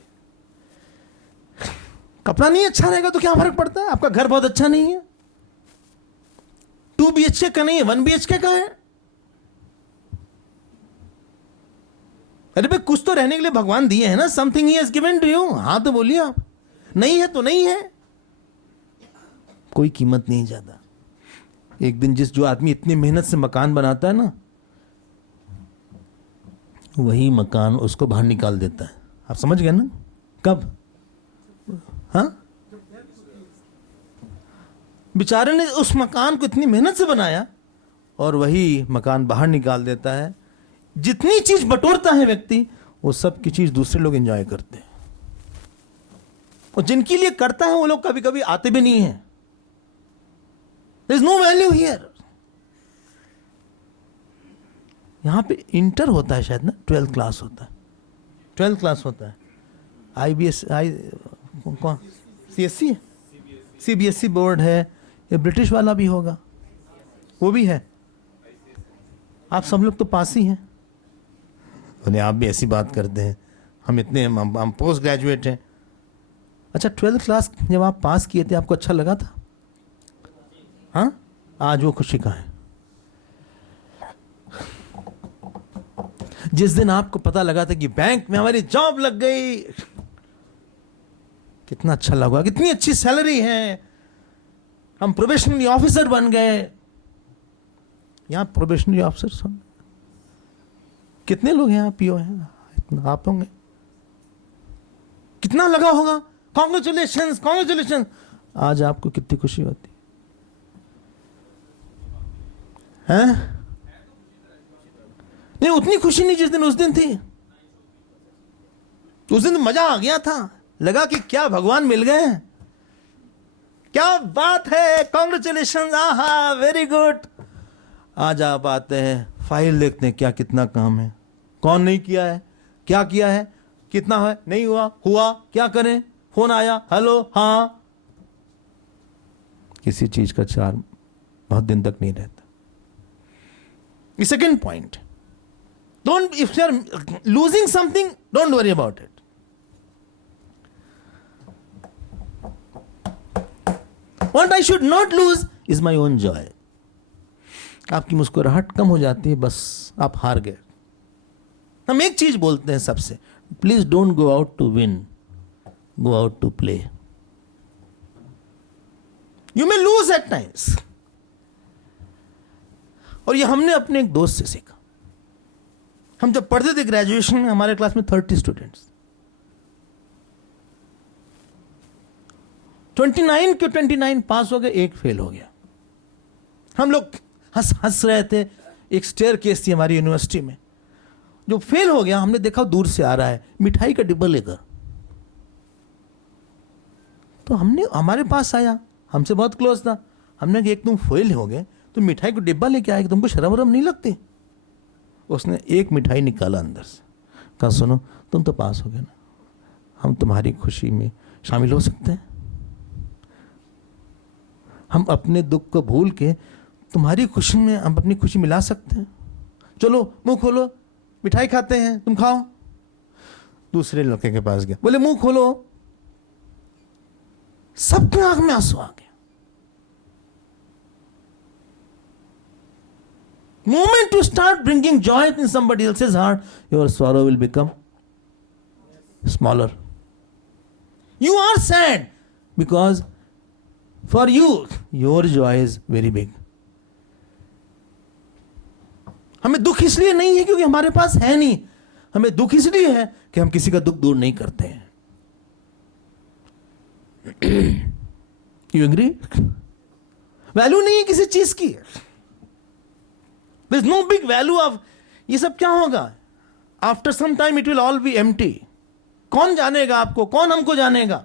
कपड़ा नहीं अच्छा रहेगा तो क्या फर्क पड़ता है? आपका घर बहुत अच्छा नहीं है, 2 BHK का नहीं है, 1 BHK का है। अरे भाई कुछ तो रहने के लिए भगवान दिए है ना, something he has given to you. हाँ तो बोलिए आप, नहीं है तो नहीं है, कोई कीमत नहीं ज्यादा। एक दिन जो आदमी इतनी मेहनत से मकान बनाता है ना, वही मकान उसको बाहर निकाल देता है। आप समझ गए ना? कब? हाँ, बेचारे ने उस मकान को इतनी मेहनत से बनाया और वही मकान बाहर निकाल देता है। जितनी चीज बटोरता है व्यक्ति, वो सब की चीज दूसरे लोग एंजॉय करते हैं, और जिनके लिए करता है वो लोग कभी कभी आते भी नहीं है। There is no value here. यहां पे इंटर होता है शायद ना, 12th क्लास होता है, 12th क्लास होता है। IBS कौन, CSC, CBSE बोर्ड है, ये ब्रिटिश वाला भी होगा, वो भी है। आप सब लोग तो पास ही हैं। बोले आप भी ऐसी बात करते हैं, हम पोस्ट ग्रेजुएट हैं। अच्छा, 12th क्लास जब आप पास किए थे, आपको अच्छा लगा था? हाँ, आज वो खुशी कहाँ है? जिस दिन आपको पता लगा था कि बैंक में हमारी जॉब लग गई, कितना अच्छा लगा, कितनी अच्छी सैलरी है, हम प्रोबेशनरी ऑफिसर बन गए। यहां प्रोबेशनरी ऑफिसर कितने लोग हैं? यहाँ PO हैं, इतना आप होंगे। कितना लगा होगा? Congratulations, congratulations. आज आपको कितनी खुशी होती है? नहीं, उतनी खुशी नहीं जिस दिन उस दिन थी। उस दिन मजा आ गया था, लगा कि क्या भगवान मिल गए, क्या बात है, कॉन्ग्रेचुलेशंस, आहा वेरी गुड। आज आप आते हैं, फाइल देखते हैं, क्या कितना काम है, कौन नहीं किया है, क्या किया है, कितना है, नहीं हुआ, हुआ, क्या करें, फोन आया, हेलो, हाँ। किसी चीज का चार्म बहुत दिन तक नहीं रहता। Second point, don't, if you are losing something, don't worry about it. What I should not lose is my own joy. आपकी मुस्कुराहट कम हो जाती है, बस आप हार गए। हम एक चीज बोलते हैं सबसे, please don't go out to win, go out to play. You may lose at times. और ये हमने अपने एक दोस्त से सीखा। हम जब पढ़ते थे ग्रेजुएशन में, हमारे क्लास में 30 स्टूडेंट्स, 29 के 29 पास हो गए, एक फेल हो गया। हम लोग हंस रहे थे। एक स्टेयर केस थी हमारी यूनिवर्सिटी में, जो फेल हो गया हमने देखा दूर से आ रहा है, मिठाई का डिब्बा लेकर। तो हमारे पास आया, हमसे बहुत क्लोज था। हमने कहा एक तुम फेल हो गए तो मिठाई को डिब्बा लेके आए, तुमको शर्म वरम नहीं लगती? उसने एक मिठाई निकाला अंदर से, कहा सुनो तुम तो पास हो गए ना, हम तुम्हारी खुशी में शामिल हो सकते हैं, हम अपने दुख को भूल के तुम्हारी खुशी में हम अपनी खुशी मिला सकते हैं। चलो मुंह खोलो, मिठाई खाते हैं, तुम खाओ। दूसरे लड़के के पास गया, बोले मुंह खोलो। सबके आंख में आंसू आ गया। Moment you start bringing joy in somebody else's heart, your sorrow will become smaller. You are sad because for you, your joy is very big. हमें दुख इसलिए नहीं है क्योंकि हमारे पास है नहीं, हमें दुख इसलिए है कि हम किसी का दुख दूर नहीं करते हैं। You agree? वैल्यू नहीं है किसी चीज की। There is no big value of ये सब क्या होगा? After some time it will all be empty. कौन जानेगा आपको, कौन हमको जानेगा?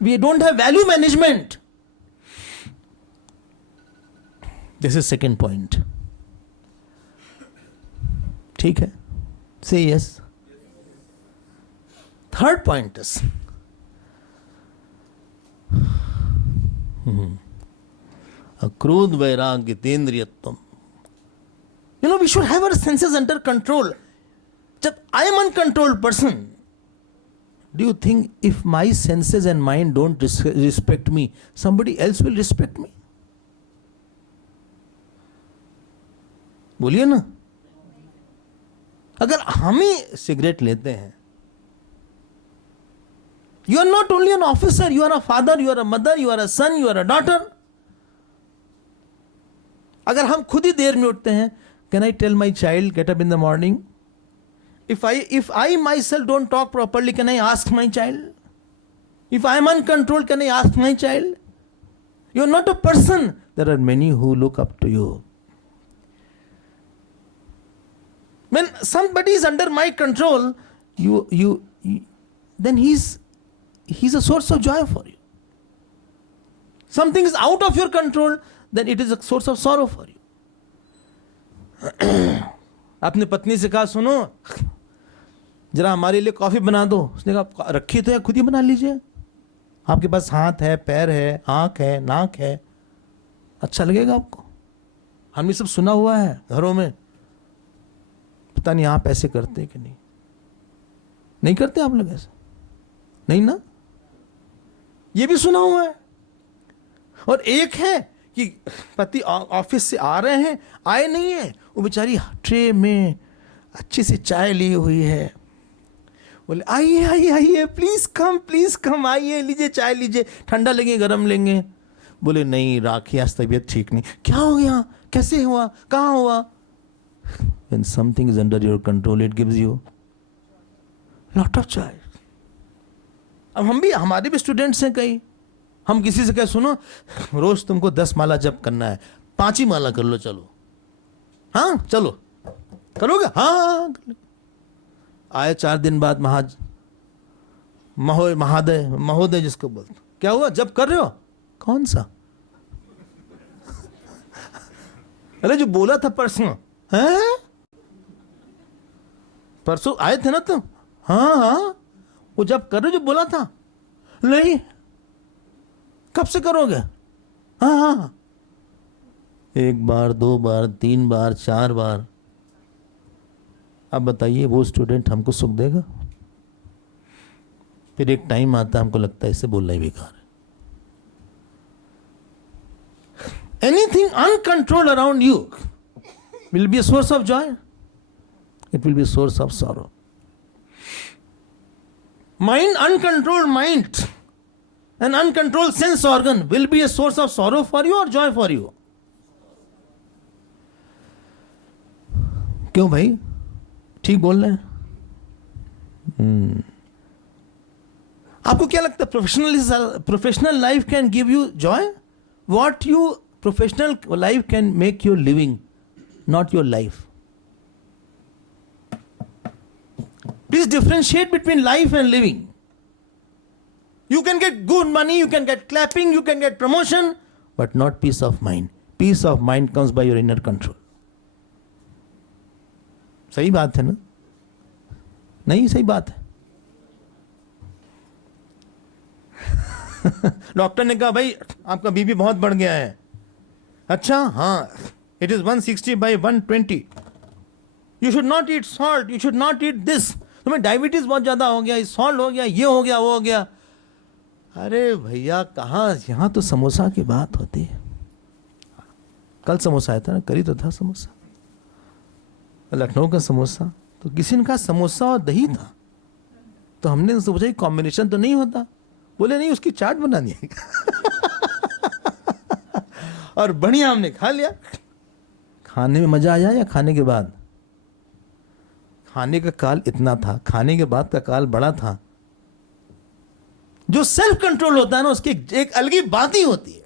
We don't have value management. This is second point. ठीक है, say yes. Third point is अक्रोध वैराग्य तेन्द्रियत्वम। You know, we should have our senses under control. जब I am uncontrolled person, do you think if my senses and mind don't respect me, somebody else will respect me? बोलिए ना. अगर हम ही cigarette लेते हैं, you are not only an officer, you are a father, you are a mother, you are a son, you are a daughter. अगर हम खुद ही देर में उठते हैं, can I tell my child get up in the morning? If I myself don't talk properly, can I ask my child? If I am uncontrolled, can I ask my child? You are not a person. There are many who look up to you. When somebody is under my control, then he's a source of joy for you. Something is out of your control, then it is a source of sorrow for you. आपने पत्नी से कहा, सुनो जरा हमारे लिए coffee बना दो. उसने कहा, रखी तो या खुद ही बना लीजिए. आपके पास हाथ है, पैर है, आंख है, नाक है, अच्छा लगेगा आपको. हमने सब सुना हुआ है घरों में. पता नहीं आप ऐसे करते कि नहीं करते आप लोग ऐसे? नहीं ना, ये भी सुना हुआ है. और एक है कि पति ऑफिस से आ रहे हैं, आए नहीं है, वो बेचारी ट्रे में अच्छी सी चाय ली हुई है. बोले आइए आइए आइए, प्लीज कम, आइए लीजिए चाय लीजिए, ठंडा लेंगे गरम लेंगे. बोले नहीं राखी, आज तबीयत ठीक नहीं. क्या हो गया, कैसे हुआ, कहाँ हुआ? When something is under your control, it gives you lot of joy. अब हमारे भी स्टूडेंट्स हैं कई. हम किसी से कहे, सुनो रोज तुमको 10 माला जप करना है, 5 ही माला कर लो, चलो. हाँ चलो, करोगे? हाँ. आए 4 दिन बाद महोदय जिसको बोलते, क्या हुआ, जब कर रहे हो? कौन सा? अरे जो बोला था परसों. हैं? परसों आए थे ना तुम? हाँ, वो जब कर रहे हो जो बोला था. नहीं, कब से करोगे? हाँ. 1 बार, 2 बार, 3 बार, 4 बार. अब बताइए वो स्टूडेंट हमको सुख देगा? फिर एक टाइम आता है हमको लगता है इससे बोलना ही बेकार है. Anything uncontrolled around you will be a source of joy. It will be a source of sorrow. Uncontrolled mind, an uncontrolled sense organ will be a source of sorrow for you or joy for you. क्यों भाई, ठीक बोल रहे हैं? आपको क्या लगता है professional life can give you Joy? What you professional life can make your living, not your life. Please differentiate between life and living. You can get good money, you can get clapping, you can get promotion, but not peace of mind. Peace of mind comes by your inner control. सही बात है ना? नहीं सही बात है. Doctor ने कहा भाई आपका बीपी बहुत बढ़ गया है. अच्छा, हाँ, it is 160/120. You should not eat salt, you should not eat this. तुम्हें डायबिटीज बहुत ज्यादा हो गया, सॉल्ट हो गया, ये हो गया, वो हो गया. अरे भैया कहाँ, यहाँ तो समोसा की बात होती है. कल समोसा आया था ना, करी तो था समोसा, लखनऊ का समोसा. तो किसी ने कहा समोसा और दही था, तो हमने सोचा कॉम्बिनेशन तो नहीं होता. बोले नहीं, उसकी चाट बना दी. और बढ़िया हमने खा लिया. खाने में मजा आया या खाने के बाद? खाने का काल इतना था, खाने के बाद का काल बड़ा था. जो सेल्फ कंट्रोल होता है ना, उसकी एक अलग ही बात ही होती है.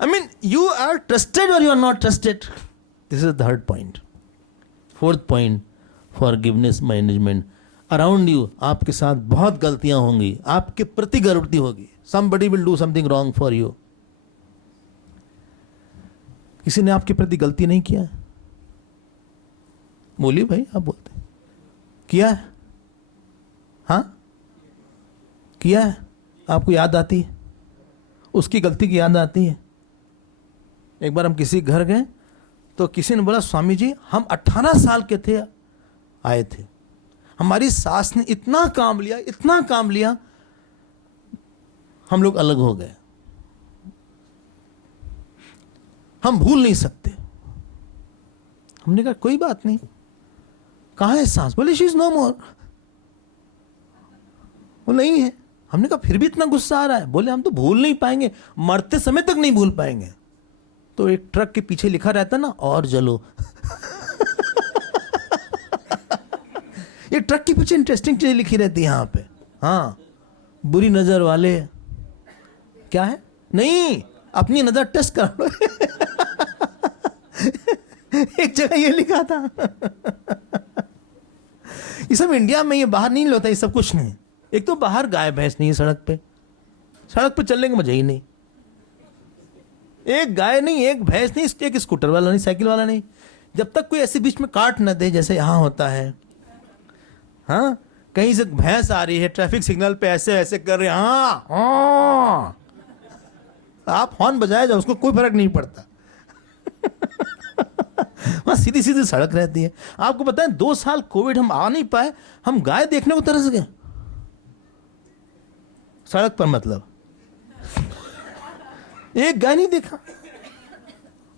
I mean, you are trusted or you are not trusted. This is the third point. Fourth point, forgiveness management. Around you, आपके साथ बहुत गलतियां होंगी, आपके प्रति गलती होगी. Somebody will do something wrong for you. किसी ने आपके प्रति गलती नहीं किया? बोलिए भाई, आप बोलते किया है? हाँ किया है? आपको याद आती है? उसकी गलती की याद आती है। एक बार हम किसी घर गए तो किसी ने बोला, स्वामी जी हम 18 साल के थे आए थे, हमारी सास ने इतना काम लिया, हम लोग अलग हो गए, हम भूल नहीं सकते। हमने कहा कोई बात नहीं, कहाँ है सास? बोले शी इज नो मोर। वो नहीं है। हमने कहा फिर भी इतना गुस्सा आ रहा है? बोले हम तो भूल नहीं पाएंगे, मरते समय तक नहीं भूल पाएंगे। तो एक ट्रक के पीछे लिखा रहता ना, और जलो। ये ट्रक के पीछे इंटरेस्टिंग चीजें लिखी रहती है यहाँ पे। हाँ, बुरी नजर वाले क्या है? नहीं, अपनी नजर टेस्ट करा लो। एक जगह ये लिखा था। ये सब इंडिया में, ये बाहर नहीं होता ये सब कुछ नहीं। एक तो बाहर गाय भैंस नहीं है सड़क पे चलने का मजा ही नहीं। एक गाय नहीं, एक भैंस नहीं, एक स्कूटर वाला नहीं, साइकिल वाला नहीं, जब तक कोई ऐसे बीच में काट न दे जैसे यहाँ होता है। हाँ, कहीं से भैंस आ रही है ट्रैफिक सिग्नल पे, ऐसे ऐसे कर रहे हैं, हाँ हाँ, आप हॉर्न बजाए जाओ, उसको कोई फर्क नहीं पड़ता। वहां सीधी सीधी सड़क रहती है। आपको पता है 2 साल कोविड हम आ नहीं पाए, हम गाय देखने को तरस गए सड़क पर, मतलब एक गाय नहीं देखा।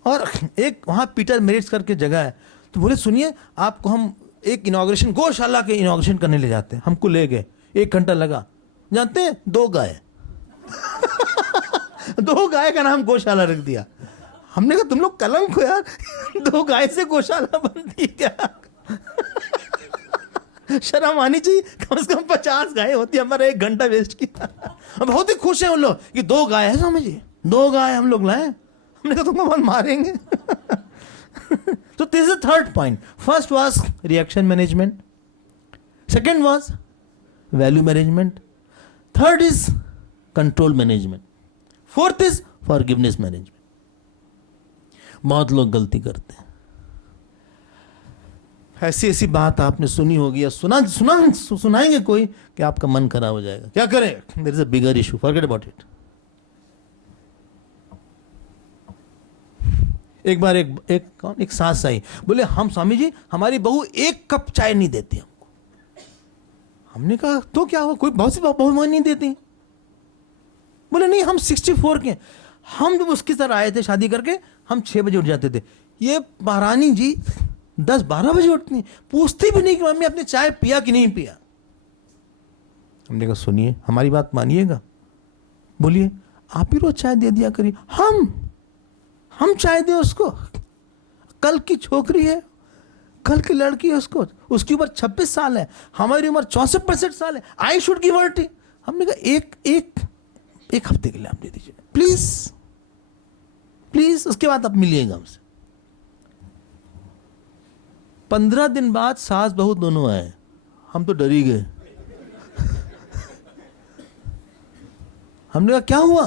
और एक वहां पीटर मेरिट्स करके जगह है, तो बोले सुनिए आपको हम एक इनॉग्रेशन, गौशाला के इनॉग्रेशन करने ले जाते हैं। हमको ले गए, 1 घंटा लगा। जानते हैं, 2 गाय। 2 गाय का नाम गौशाला रख दिया। हमने कहा तुम लोग कलंक हो यार, 2 गाय से गौशाला बनती क्या? शर्म आनी चाहिए, कम से कम 50 गाय होती, हमारा 1 घंटा वेस्ट किया। बहुत ही खुश है उन लोग कि 2 गाय है, समझिए 2 गाय हम लोग लाए। हमने कहा तुमको बहुत मारेंगे। So this is the third point. First was reaction management. Second was value management. Third is control management. Fourth is forgiveness management. बहुत लोग गलती करते हैं। ऐसी ऐसी बात आपने सुनी होगी या सुनाएंगे कोई कि आपका मन खराब हो जाएगा। क्या करें? There is a bigger issue. Forget about it. एक बार एक सास आई, बोले हम स्वामी जी हमारी बहू 1 कप चाय नहीं देती हमको। हमने कहा तो क्या हुआ, कोई बहुत सी बहू नहीं देती? बोले नहीं, हम 64 के, हम जब उसके साथ आए थे शादी करके, हम 6 बजे उठ जाते थे। ये महारानी जी 10-12 बजे उठती, पूछती भी नहीं कि मम्मी आपने चाय पिया कि नहीं पिया। हमने कहा सुनिए हमारी बात मानिएगा, बोलिए आप ही रोज चाय दे दिया करिए। हम चाय दे उसको? कल की छोकरी है, कल की लड़की है, उसकी उम्र 26 साल है, हमारी उम्र 64-65 साल है। I should give her T. हमने कहा एक हफ्ते के लिए आप दे दीजिए प्लीज, उसके बाद आप मिलिएगा हमसे। 15 दिन बाद सास बहू दोनों आए, हम तो डर ही गए। हमने कहा क्या हुआ?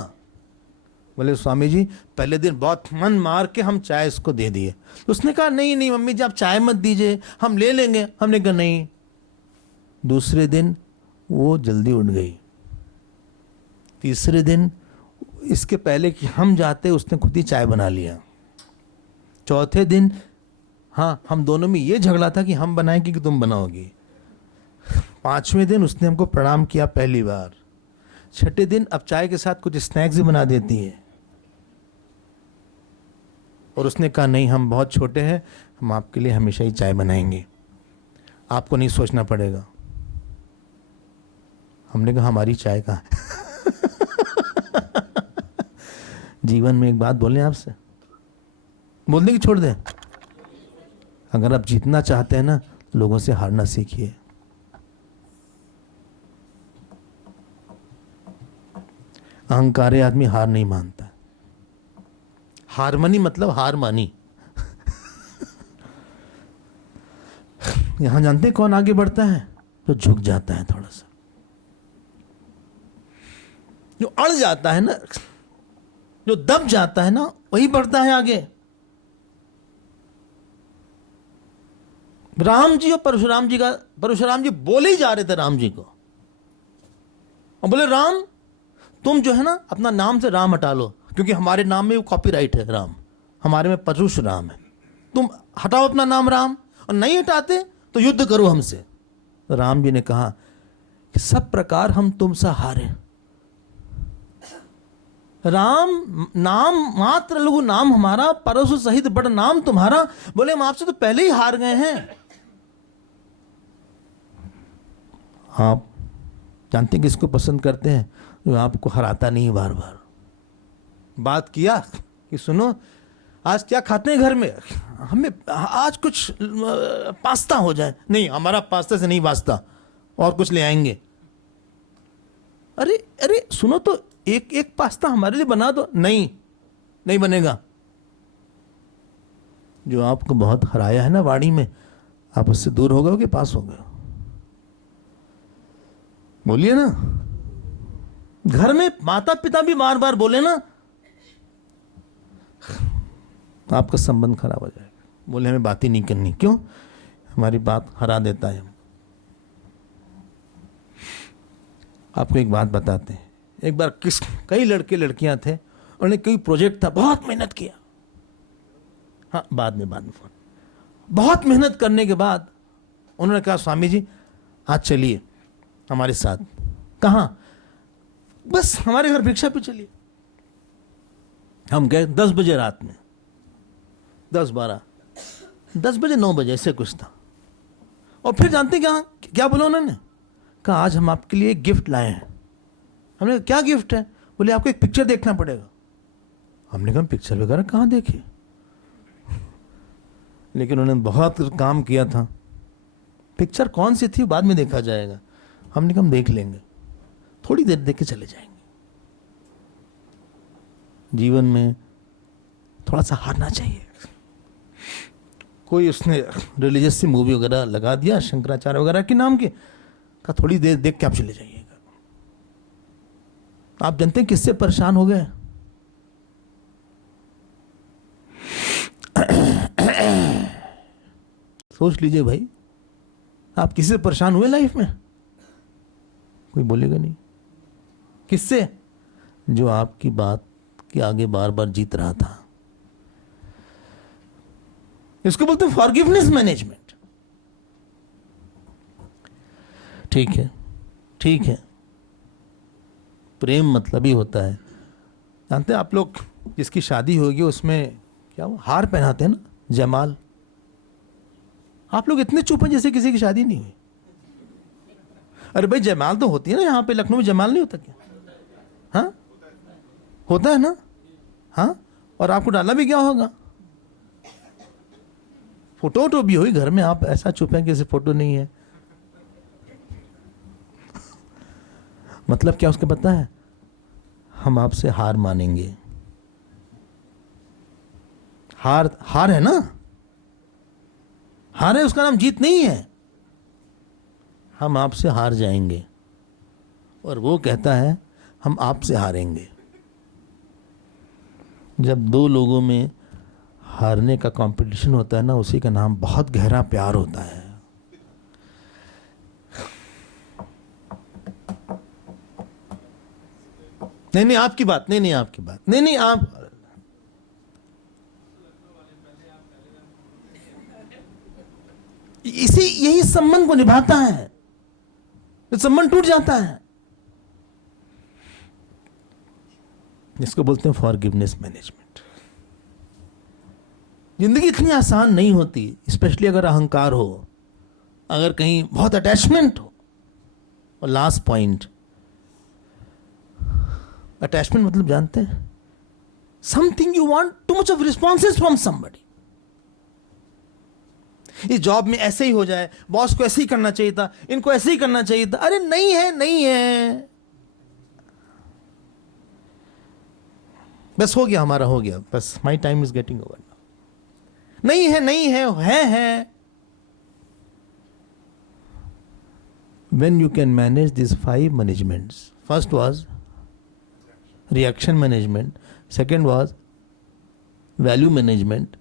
बोले स्वामी जी पहले दिन बहुत मन मार के हम चाय इसको दे दिए। उसने कहा नहीं मम्मी जी आप चाय मत दीजिए, हम ले लेंगे। हमने कहा नहीं। दूसरे दिन वो जल्दी उठ गई। तीसरे दिन इसके पहले कि हम जाते उसने खुद ही चाय बना लिया। चौथे दिन हाँ हम दोनों में ये झगड़ा था कि हम बनाएंगे कि तुम बनाओगी। 5वें दिन उसने हमको प्रणाम किया पहली बार। 6ठे दिन अब चाय के साथ कुछ स्नैक्स भी बना देती है। और उसने कहा नहीं हम बहुत छोटे हैं, हम आपके लिए हमेशा ही चाय बनाएंगे, आपको नहीं सोचना पड़ेगा। हमने कहा हमारी चाय कहाँ है? जीवन में एक बात बोलें आपसे, बोलने की छोड़ दें। अगर आप जीतना चाहते हैं ना, तो लोगों से हारना सीखिए। अहंकारी आदमी हार नहीं मानता। हारमनी मतलब हार मानी। यहां जानते हैं कौन आगे बढ़ता है? तो झुक जाता है थोड़ा सा, जो अड़ जाता है ना, जो दब जाता है ना, वही बढ़ता है आगे। राम जी और परशुराम जी बोले ही जा रहे थे राम जी को, और बोले राम तुम जो है ना अपना नाम से राम हटा लो, क्योंकि हमारे नाम में वो कॉपीराइट है राम, हमारे में परशुराम है। तुम हटाओ अपना नाम राम, और नहीं हटाते तो युद्ध करो हमसे। राम जी ने कहा कि सब प्रकार हम तुमसे हारे। राम नाम मात्र लघु नाम हमारा, परशु सहित बड़ नाम तुम्हारा। बोले हम आपसे तो पहले ही हार गए हैं। आप जानते हैं किसको पसंद करते हैं? जो आपको हराता नहीं बार बार। बात किया कि सुनो आज क्या खाते हैं घर में, हमें आज कुछ पास्ता हो जाए। नहीं, हमारा पास्ता से नहीं पास्ता, और कुछ ले आएंगे। अरे अरे सुनो तो एक एक पास्ता हमारे लिए बना दो। नहीं, नहीं बनेगा। जो आपको बहुत हराया है ना वाणी में, आप उससे दूर हो गए हो कि पास हो गए हो? बोलिए ना। घर में माता पिता भी बार बार बोले ना, आपका संबंध खराब हो जाएगा। बोले हमें बात ही नहीं करनी। क्यों? हमारी बात हरा देता है। आपको एक बात बताते हैं। एक बार कई लड़के लड़कियां थे, उन्होंने कोई प्रोजेक्ट था, बहुत मेहनत किया। हाँ, बाद में फोन। बहुत मेहनत करने के बाद उन्होंने कहा स्वामी जी आज चलिए हमारे साथ। कहाँ? बस हमारे घर भिक्षा पे चलिए। हम गए 10 बजे रात में, 10 बजे 9 बजे ऐसे कुछ था। और फिर जानते क्या बोला उन्होंने? कहा आज हम आपके लिए एक गिफ्ट लाए हैं। हमने कहा क्या गिफ्ट है? बोले आपको एक पिक्चर देखना पड़ेगा। हमने कहा पिक्चर वगैरह कहाँ देखे? लेकिन उन्होंने बहुत काम किया था। पिक्चर कौन सी थी बाद में देखा जाएगा। हमने कहा हम देख लेंगे, थोड़ी देर देख के चले जाएंगे। जीवन में थोड़ा सा हारना चाहिए। कोई उसने रिलीजियस सी मूवी वगैरह लगा दिया शंकराचार्य वगैरह के नाम के, का थोड़ी देर देख के आप चले जाइएगा। आप जानते हैं किससे परेशान हो गए? सोच लीजिए भाई, आप किससे परेशान हुए लाइफ में? कोई बोलेगा नहीं। किससे? जो आपकी बात के आगे बार बार जीत रहा था। इसको बोलते हैं फॉरगिवनेस मैनेजमेंट। ठीक है, ठीक है, प्रेम मतलब ही होता है। जानते हैं आप लोग, जिसकी शादी होगी उसमें क्या वो हार पहनाते हैं ना, जयमाल। आप लोग इतने चुप हैं जैसे किसी की शादी नहीं हुई। अरे भाई जयमाल तो होती है ना, यहाँ पे लखनऊ में जयमाल नहीं होता क्या? हाँ होता है ना। हाँ, और आपको डाला भी क्या होगा? फोटो भी हुई घर में, आप ऐसा चुप हैं कि जैसे फोटो नहीं है। मतलब क्या उसका पता है? हम आपसे हार मानेंगे। हार है ना, हार है, उसका नाम जीत नहीं है। हम आपसे हार जाएंगे, और वो कहता है हम आपसे हारेंगे। जब दो लोगों में हारने का कंपटीशन होता है ना, उसी का नाम बहुत गहरा प्यार होता है। नहीं आपकी बात, नहीं आपकी बात, नहीं आप यही संबंध को निभाता है, संबंध टूट जाता है। जिसको बोलते हैं फॉरगिवनेस मैनेजमेंट। जिंदगी इतनी आसान नहीं होती, स्पेशली अगर अहंकार हो, अगर कहीं बहुत अटैचमेंट हो। और लास्ट पॉइंट, अटैचमेंट मतलब जानते हैं? Something you want too much of responses from somebody. इस जॉब में ऐसे ही हो जाए, बॉस को ऐसे ही करना चाहिए था, इनको ऐसे ही करना चाहिए था। अरे नहीं है, बस हो गया, हमारा हो गया, बस my time is getting over. नहीं है। When you can manage these 5 managements, first was reaction management, second was value management,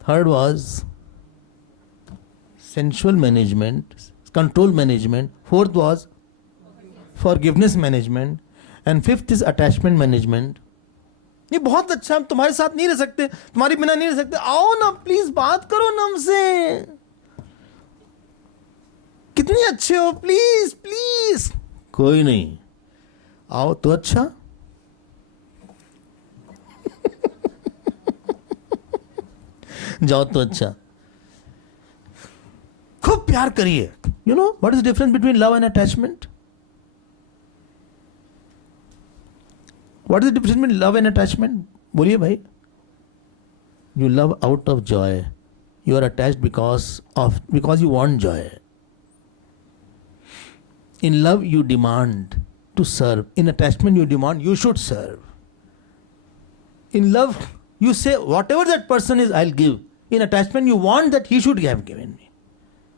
third was sensual management, control management, fourth was forgiveness management, and fifth is attachment management. ये बहुत अच्छा, हम तुम्हारे साथ नहीं रह सकते, तुम्हारे बिना नहीं रह सकते, आओ ना प्लीज, बात करो ना हमसे, कितने अच्छे हो, प्लीज प्लीज. कोई नहीं, आओ तो अच्छा. जाओ तो अच्छा. खूब प्यार करिए. You know what is the difference between love and attachment? What is the difference between love and attachment? बोलिए भाई. You love out of joy, you are attached because you want joy. In love, you demand to serve. In attachment, you demand you should serve. In love, you say, whatever that person is, I'll give. In attachment, you want that he should have given me.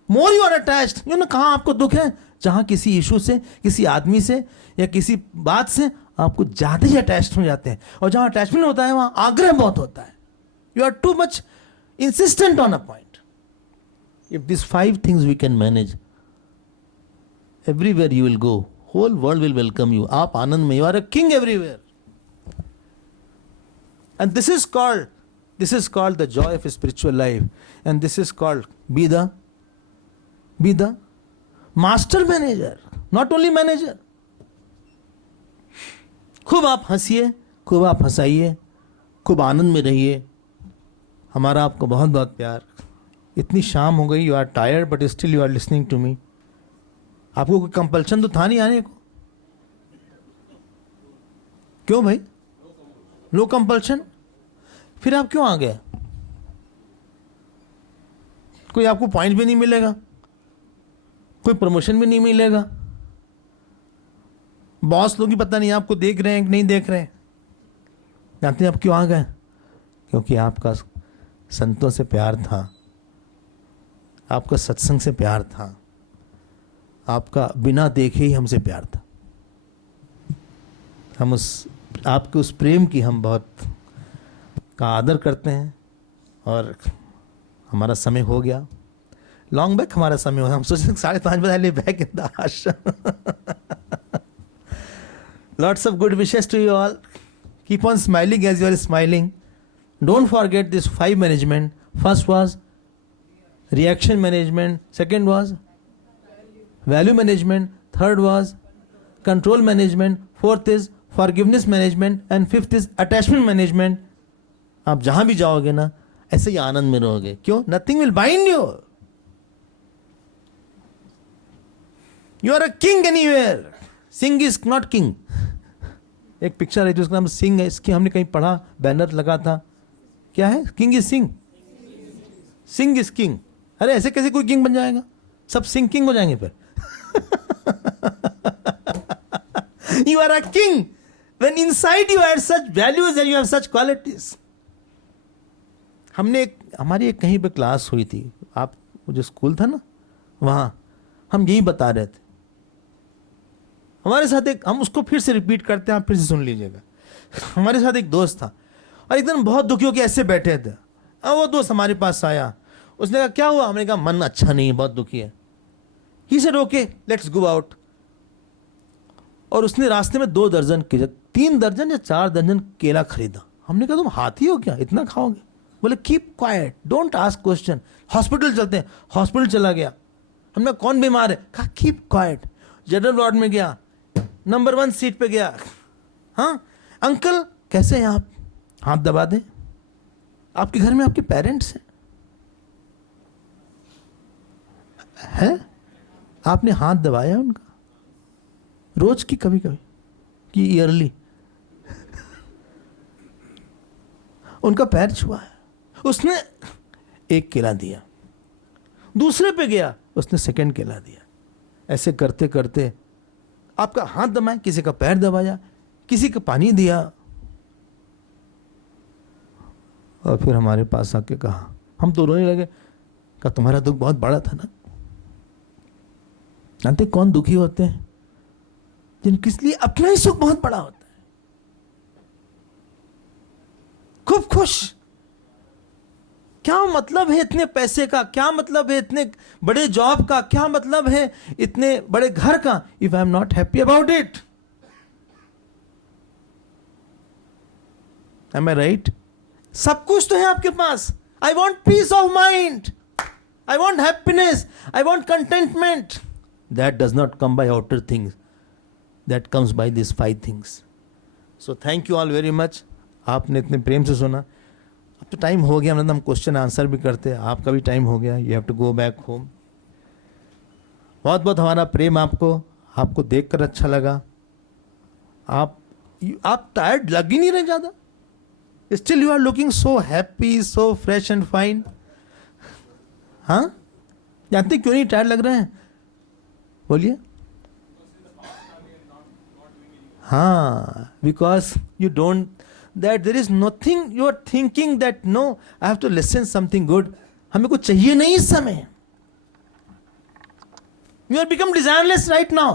More you are attached. You know, कहाँ आपको दुख है? जहाँ किसी issue से, किसी आदमी से या किसी बात से आपको ज़्यादा ही अटैच्ड हो जाते हैं. और जहाँ अटैचमेंट होता है वहाँ आग्रह बहुत होता है. You are too much insistent on a point. If these 5 things we can manage, everywhere you will go, whole world will welcome you. आप आनंद में, you are a king everywhere. And this is called the joy of a spiritual life. And this is called be the master manager, not only manager. खूब आप हंसिए, खूब आप हंसाइए, खूब आनंद में रहिए. हमारा आपको बहुत बहुत प्यार. इतनी शाम हो गई, you are tired but still you are listening to me. आपको कोई कंपल्शन तो था नहीं आने को? क्यों भाई? No compulsion. फिर आप क्यों आ गए? कोई आपको पॉइंट भी नहीं मिलेगा, कोई प्रमोशन भी नहीं मिलेगा, बॉस लोग ही पता नहीं आपको देख रहे हैं कि नहीं देख रहे हैं. जानते हैं आप क्यों आ गए? क्योंकि आपका संतों से प्यार था, आपका सत्संग से प्यार था, आपका बिना देखे ही हमसे प्यार था. हम आपके उस प्रेम की हम बहुत का आदर करते हैं. और हमारा समय हो गया, लॉन्ग बैक हमारा समय हो गया. हम सोचते 5:30 बजे back in the ashram. Lots of good wishes to you all. Keep on smiling as you are smiling. Don't forget this 5 management. First was reaction management, second was value management, third was control management, fourth is forgiveness management, and fifth is attachment management. आप जहां भी जाओगे ना ऐसे ही आनंद में रहोगे. क्यों? nothing will bind you. You are a king anywhere. Singh is not king. एक पिक्चर है जिसका नाम सिंह है, इसकी हमने कहीं पढ़ा, बैनर लगा था. क्या है? King is Singh. Singh is king. अरे ऐसे कैसे कोई किंग बन जाएगा? सब सिंह किंग हो जाएंगे फिर. You are a king when inside you have such values and you have such qualities. हमारी एक कहीं पे क्लास हुई थी, आप जो स्कूल था ना वहाँ, हम यही बता रहे थे. हमारे साथ हम उसको फिर से रिपीट करते हैं, आप फिर से सुन लीजिएगा. हमारे साथ एक दोस्त था और एक दिन बहुत दुखी होकर ऐसे बैठे थे. अब वो दोस्त हमारे पास आया, उसने कहा क्या हुआ? हमने कहा मन अच्छा नहीं है, बहुत दुखी है. He said, okay, let's go out. और उसने रास्ते में 2 दर्जन 3 दर्जन या 4 दर्जन केला खरीदा. हमने कहा तुम हाथी हो क्या, इतना खाओगे? बोले keep quiet, don't ask question. Hospital चलते हैं. हॉस्पिटल चला गया. हमने कौन बीमार है? कहा कीप क्वाइट. जनरल वार्ड में गया, नंबर 1 सीट पे गया. हाँ अंकल कैसे हैं आप? हाथ दबा दें. आपके घर में आपके पेरेंट्स हैं? आपने हाथ दबाया उनका रोज की, कभी कभी कि ईयरली? उनका पैर छुआ है. उसने एक केला दिया. दूसरे पे गया, उसने सेकंड केला दिया. ऐसे करते करते आपका हाथ दबाया, किसी का पैर दबाया, किसी का पानी दिया. और फिर हमारे पास आके कहा, हम तो रोने लगे. कहा तुम्हारा दुख बहुत बड़ा था ना. जानते कौन दुखी होते हैं? जिनके लिए अपना ही सुख बहुत बड़ा होता है. खूब खुश. क्या मतलब है इतने पैसे का? क्या मतलब है इतने बड़े जॉब का? क्या मतलब है इतने बड़े घर का? If I am not happy about it, Am I right? सब कुछ तो है आपके पास. I want peace of mind. I want happiness. I want contentment. That does not come by outer things. That comes by these 5 things. So thank you all very much. आपने इतने प्रेम से सुना. अब तो टाइम हो गया, मतलब हम क्वेश्चन आंसर भी करते हैं. आपका भी टाइम हो गया. You have to go back home. बहुत बहुत हमारा प्रेम आपको देखकर अच्छा लगा. आप टायर्ड लग ही नहीं रहे ज़्यादा. Still you are looking so happy, so fresh and fine. हाँ, जानते क्यों नहीं टायर्ड लग रहे हैं? बोलिए. हाँ, because you don't, that there is nothing you are thinking that no, I have to listen something good. हमें कुछ चाहिए नहीं इस समय. You have become desireless right now.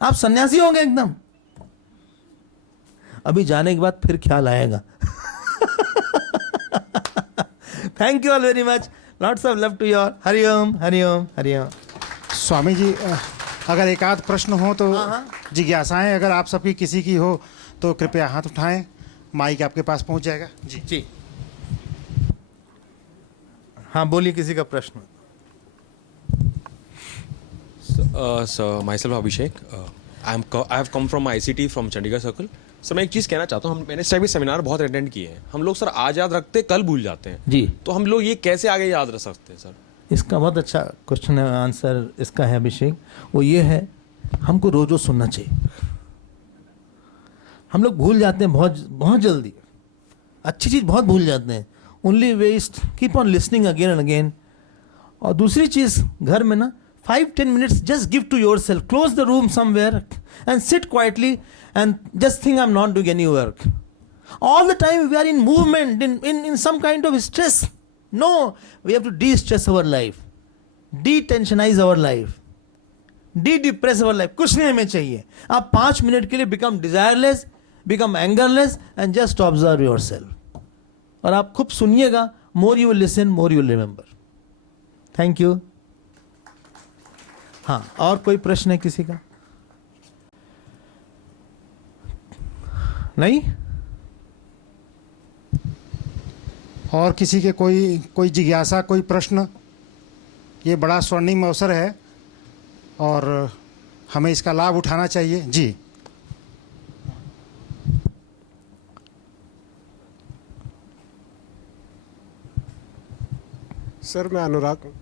आप सन्यासी हो गए एकदम. अभी जाने के बाद फिर ख्याल आएगा. Thank you all very much. Lots of love to you all. Hari Om, Hari Om, Hari Om. Swami जी, अगर एक आध प्रश्न हो तो, जिज्ञासाएं अगर आप सबकी किसी की हो तो कृपया हाथ उठाएं. माइक आपके पास पहुंच जाएगा. जी. हाँ, बोलिए किसी का प्रश्न. So myself Abhishek, I have come from ICT from Chandigarh Circle. Sir मैं एक चीज़ कहना चाहता हूँ, मैंने इस टाइप के सेमिनार बहुत अटेंड किए हैं. हम लोग सर आज याद रखते, कल भूल जाते हैं जी. तो हम लोग ये कैसे आगे याद रख सकते हैं सर? इसका बहुत अच्छा क्वेश्चन है. आंसर इसका है अभिषेक, वो ये है, हमको रोज रोज सुनना चाहिए. हम लोग भूल जाते हैं बहुत जल्दी. अच्छी चीज़ बहुत भूल जाते हैं. Only waste, keep on listening again and again. और दूसरी चीज़, घर में ना 5-10 minutes just give to yourself. Close the room somewhere and sit quietly and just think I'm not doing any work. All the time we are in movement, in some kind of stress. No, we have to de-stress our life, de-tensionize our life, de-depress our life. कुछ नहीं हमें चाहिए. आप 5 minute के लिए become desireless, become angerless and just observe yourself. और आप खूब सुनिएगा. More you will listen, more you will remember. Thank you. हाँ, और कोई प्रश्न है किसी का? नहीं? और किसी के कोई जिज्ञासा, कोई प्रश्न? ये बड़ा स्वर्णिम अवसर है और हमें इसका लाभ उठाना चाहिए. जी. सर मैं अनुराग हूँ.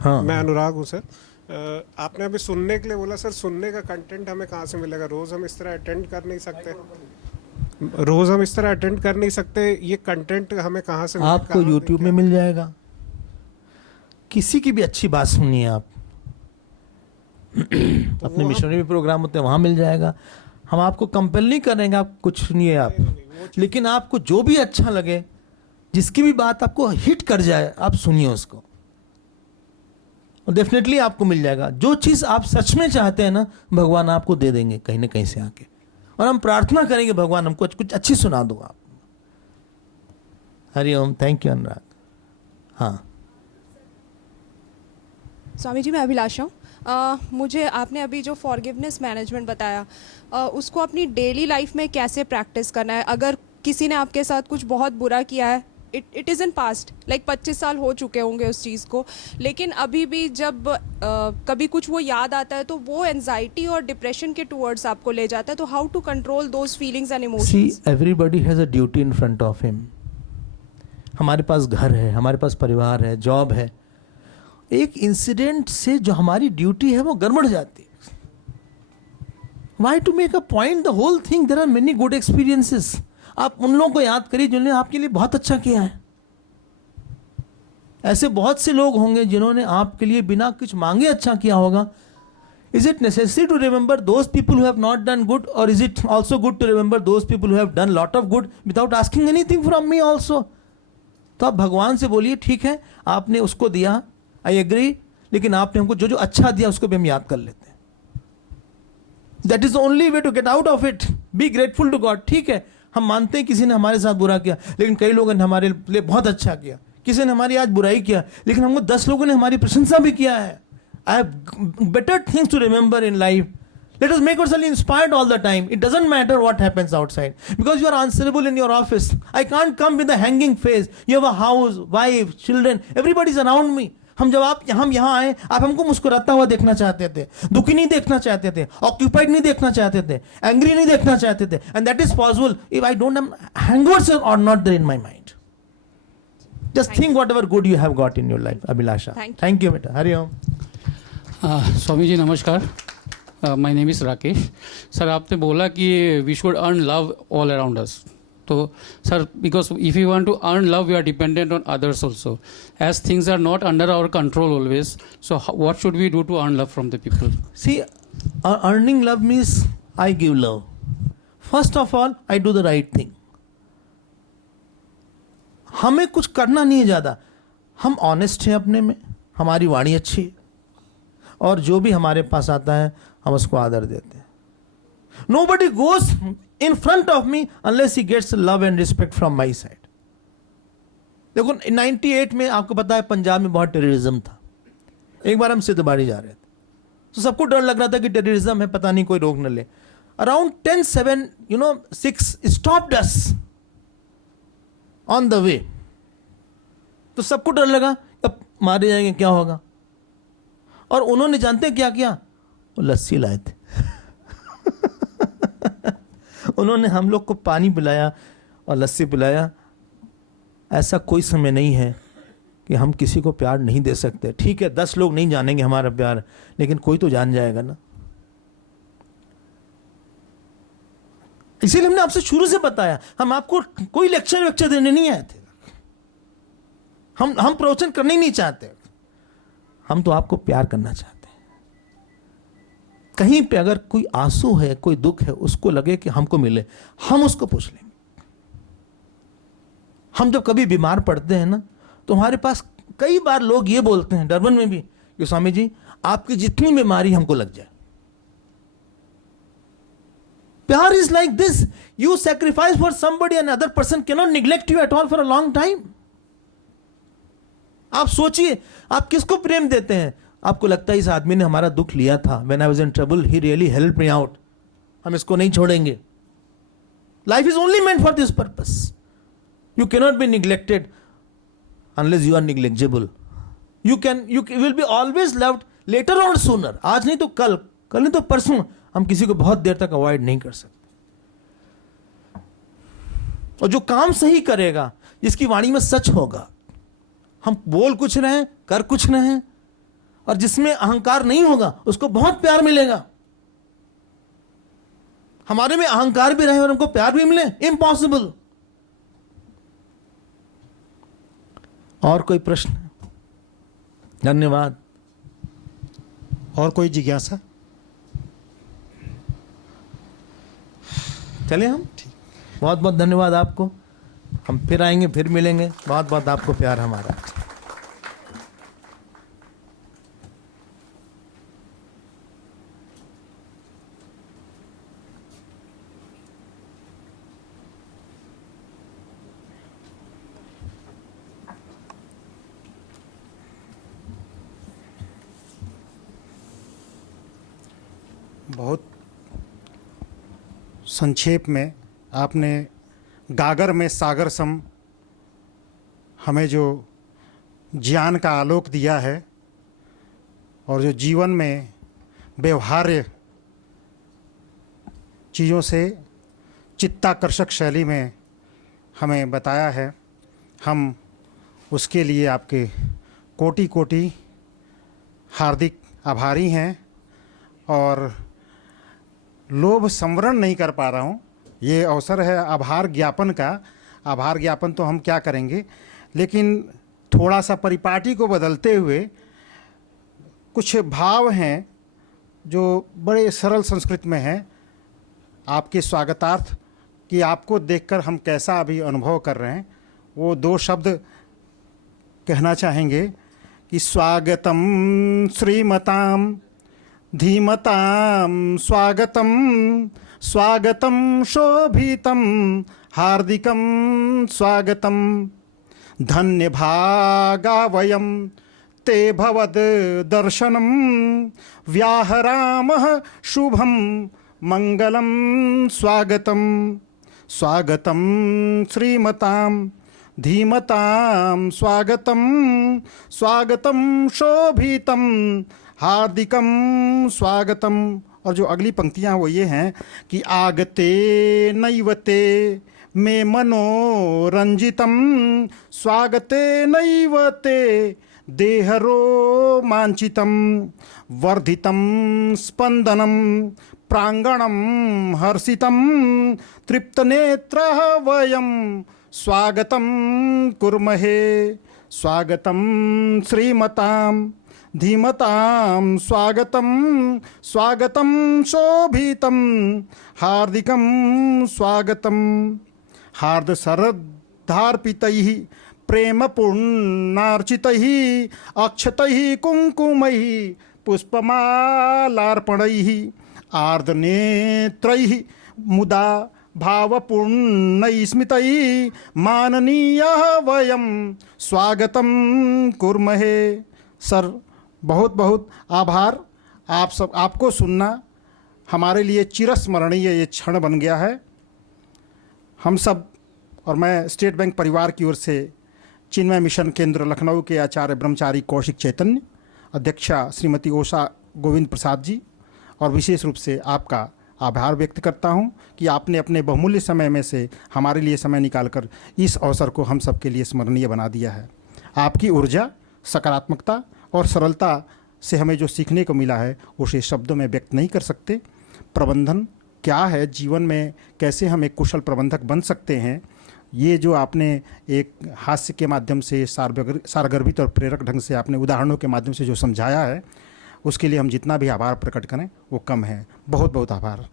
हाँ, मैं अनुराग हूँ सर. आपने अभी सुनने के लिए बोला सर. सुनने का कंटेंट हमें कहाँ से मिलेगा? रोज़ हम इस तरह अटेंड कर नहीं सकते. रोज़ हम इस तरह अटेंड कर नहीं सकते. ये कंटेंट हमें कहाँ से मिलेगा? आपको YouTube में मिल जाएगा. किसी की भी अच्छी बात सुनिए आप. अपने मिशनरी भी प्रोग्राम होते हैं, वहाँ मिल जाएगा. हम आपको कंपेल नहीं करेंगे, आप कुछ सुनिए आप. लेकिन आपको जो भी अच्छा लगे, जिसकी भी बात आपको हिट कर जाए, आप सुनिए उसको. और डेफिनेटली आपको मिल जाएगा. जो चीज़ आप सच में चाहते हैं ना, भगवान आपको दे देंगे कहीं ना कहीं से आके. और हम प्रार्थना करेंगे, भगवान हमको कुछ अच्छी सुना दो आप. हरि ओम. थैंक यू अनुराग. हाँ स्वामी जी, मैं अभिलाषा हूँ. मुझे आपने अभी जो फॉरगिवनेस मैनेजमेंट बताया, उसको अपनी डेली लाइफ में कैसे प्रैक्टिस करना है? अगर किसी ने आपके साथ कुछ बहुत बुरा किया है, it is in past, like 25 साल हो चुके होंगे उस चीज़ को, लेकिन अभी भी जब कभी कुछ वो याद आता है तो वो एंजाइटी और डिप्रेशन के टुवर्ड्स आपको ले जाता है. तो how to control those feelings and emotions? See, everybody has a duty in front of him. हमारे पास घर है, हमारे पास परिवार है, जॉब है. एक इंसिडेंट से जो हमारी ड्यूटी है वो गड़बड़ जाती है. Why to make a point the whole thing? There are many good experiences. आप उन लोगों को याद करिए जिन्होंने आपके लिए बहुत अच्छा किया है. ऐसे बहुत से लोग होंगे जिन्होंने आपके लिए बिना कुछ मांगे अच्छा किया होगा. Is it necessary to remember those people who have not done good, और is it also good to remember those people who have done lot of good without asking anything from me also? तो आप भगवान से बोलिए, ठीक है आपने उसको दिया, आई एग्री, लेकिन आपने हमको जो जो अच्छा दिया उसको भी हम याद कर लेते हैं. That is the only way to get out of it. Be grateful to God. ठीक है, हम मानते हैं किसी ने हमारे साथ बुरा किया, लेकिन कई लोगों ने हमारे लिए बहुत अच्छा किया. किसी ने हमारी आज बुराई किया, लेकिन हमको 10 लोगों ने हमारी प्रशंसा भी किया है. I have better things to remember in life. Let us make ourselves inspired all the time. It doesn't matter what happens outside. Because you are answerable in your office. I can't come with a hanging face. You have a house, wife, children. Everybody is around me. हम यहाँ आए, आप हमको मुस्कुराता हुआ देखना चाहते थे, दुखी नहीं देखना चाहते थे, ऑक्यूपाइड नहीं देखना चाहते थे, एंग्री नहीं देखना चाहते थे. And that is possible if I don't have hangovers or not there in my mind. Just think whatever good you have got in your life, Abhilasha. Thank you. Thank you, beta. Hari Om. Swami ji नमस्कार. My name is Rakesh. Sir आपने बोला कि we should earn love all around us. तो sir because if you want to earn love we are dependent on others also. As things are not under our control always. So what should we do to earn love from the people? See, earning love means I give love. First of all, I do the right thing. हमें कुछ करना नहीं है ज़्यादा. हम honest हैं अपने में, हमारी वाणी अच्छी है, और जो भी हमारे पास आता है हम उसको आदर देते हैं. Nobody goes in front of me unless he gets love and respect from my side. देखो 98 में आपको पता है पंजाब में बहुत टेररिज्म था. एक बार हम सिद्धबाड़ी जा रहे थे तो सबको डर लग रहा था कि टेररिज्म है, पता नहीं कोई रोक न ले. Around 10-7 stopped us on the way. तो सबको डर लगा अब मारे जाएंगे, क्या होगा. और उन्होंने जानते हैं क्या किया? वो लस्सी लाए थे. उन्होंने हम लोग को पानी पिलाया और लस्सी पिलाया. ऐसा कोई समय नहीं है कि हम किसी को प्यार नहीं दे सकते. ठीक है 10 लोग नहीं जानेंगे हमारा प्यार, लेकिन कोई तो जान जाएगा ना. इसीलिए हमने आपसे शुरू से बताया, हम आपको कोई लेक्चर देने नहीं आए थे. हम प्रवचन करने ही नहीं चाहते. हम तो आपको प्यार करना चाहते हैं. कहीं पे अगर कोई आंसू है, कोई दुख है, उसको लगे कि हमको मिले, हम उसको पूछ लेंगे. हम जब कभी बीमार पड़ते हैं ना, तो हमारे पास कई बार लोग ये बोलते हैं, डरबन में भी, कि स्वामी जी आपकी जितनी बीमारी हमको लग जाए. प्यार is like this. You sacrifice for somebody and other person can not neglect you at all for a long time. आप सोचिए आप किसको प्रेम देते हैं. आपको लगता है इस आदमी ने हमारा दुख लिया था, when I was in trouble he really help me out, हम इसको नहीं छोड़ेंगे. Life is only meant for this purpose. You can not be neglected unless you are neglectable. You will be always loved later और sooner. आज नहीं तो कल नहीं तो परसों. हम किसी को बहुत देर तक अवॉइड नहीं कर सकते. और जो काम सही करेगा, जिसकी वाणी में सच होगा, हम बोल कुछ रहे हैं कर कुछ रहे हैं, और जिसमें अहंकार नहीं होगा उसको बहुत प्यार मिलेगा. हमारे में अहंकार भी रहे और हमको प्यार भी मिले, इम्पॉसिबल. और कोई प्रश्न? धन्यवाद. और कोई जिज्ञासा? चले हम. बहुत बहुत धन्यवाद आपको. हम फिर आएंगे, फिर मिलेंगे. बहुत बहुत आपको प्यार हमारा. बहुत संक्षेप में आपने गागर में सागर सम हमें जो ज्ञान का आलोक दिया है, और जो जीवन में व्यवहार्य चीज़ों से चित्ताकर्षक शैली में हमें बताया है. हम उसके लिए आपके कोटि कोटि हार्दिक आभारी हैं. और लोभ संवरण नहीं कर पा रहा हूँ. ये अवसर है आभार ज्ञापन का. आभार ज्ञापन तो हम क्या करेंगे, लेकिन थोड़ा सा परिपाटी को बदलते हुए कुछ भाव हैं जो बड़े सरल संस्कृत में हैं. आपके स्वागतार्थ कि आपको देखकर हम कैसा अभी अनुभव कर रहे हैं, वो 2 शब्द कहना चाहेंगे कि स्वागतम श्रीमताम धीमतां स्वागतम स्वागतम शोभितं हार्दिकं स्वागतम. धन्यभागा वयं ते भवद दर्शनम व्याहरामः शुभम मंगलम स्वागतम स्वागतम श्रीमताम धीमताम स्वागतम स्वागतम शोभितम हार्दिकम स्वागतम। और जो अगली पंक्तियां वो ये हैं कि आगते नैवते मे मनोरंजितम स्वागते नैवते देहरो मांचितम वर्धितम स्पंदनम प्रांगणम हर्षितम तृप्तनेत्रः वयम स्वागतम कुर्महे स्वागतम श्रीमताम धीमताम स्वागतम स्वागतम शोभितम हार्दिकम स्वागतम। हार्द सरद्धार्पितैः प्रेमपूर्णार्चितैः अक्षतैः कुङ्कुमैः पुष्पमालार्पणैः आर्द्रनेत्रैः मुदा भावपूर्णैः स्मितैः माननीयः वयं स्वागतम कुर्महे। सर बहुत बहुत आभार। आप सब, आपको सुनना हमारे लिए चिरस्मरणीय ये क्षण बन गया है। हम सब और मैं स्टेट बैंक परिवार की ओर से चिन्मय मिशन केंद्र लखनऊ के आचार्य ब्रह्मचारी कौशिक चैतन्य, अध्यक्षा श्रीमती ओषा गोविंद प्रसाद जी और विशेष रूप से आपका आभार व्यक्त करता हूं कि आपने अपने बहुमूल्य समय में से हमारे लिए समय निकालकर इस अवसर को हम सब के लिए स्मरणीय बना दिया है। आपकी ऊर्जा, सकारात्मकता और सरलता से हमें जो सीखने को मिला है उसे शब्दों में व्यक्त नहीं कर सकते। प्रबंधन क्या है, जीवन में कैसे हम एक कुशल प्रबंधक बन सकते हैं, ये जो आपने एक हास्य के माध्यम से सारगर्भित और प्रेरक ढंग से आपने उदाहरणों के माध्यम से जो समझाया है, उसके लिए हम जितना भी आभार प्रकट करें वो कम है। बहुत बहुत आभार।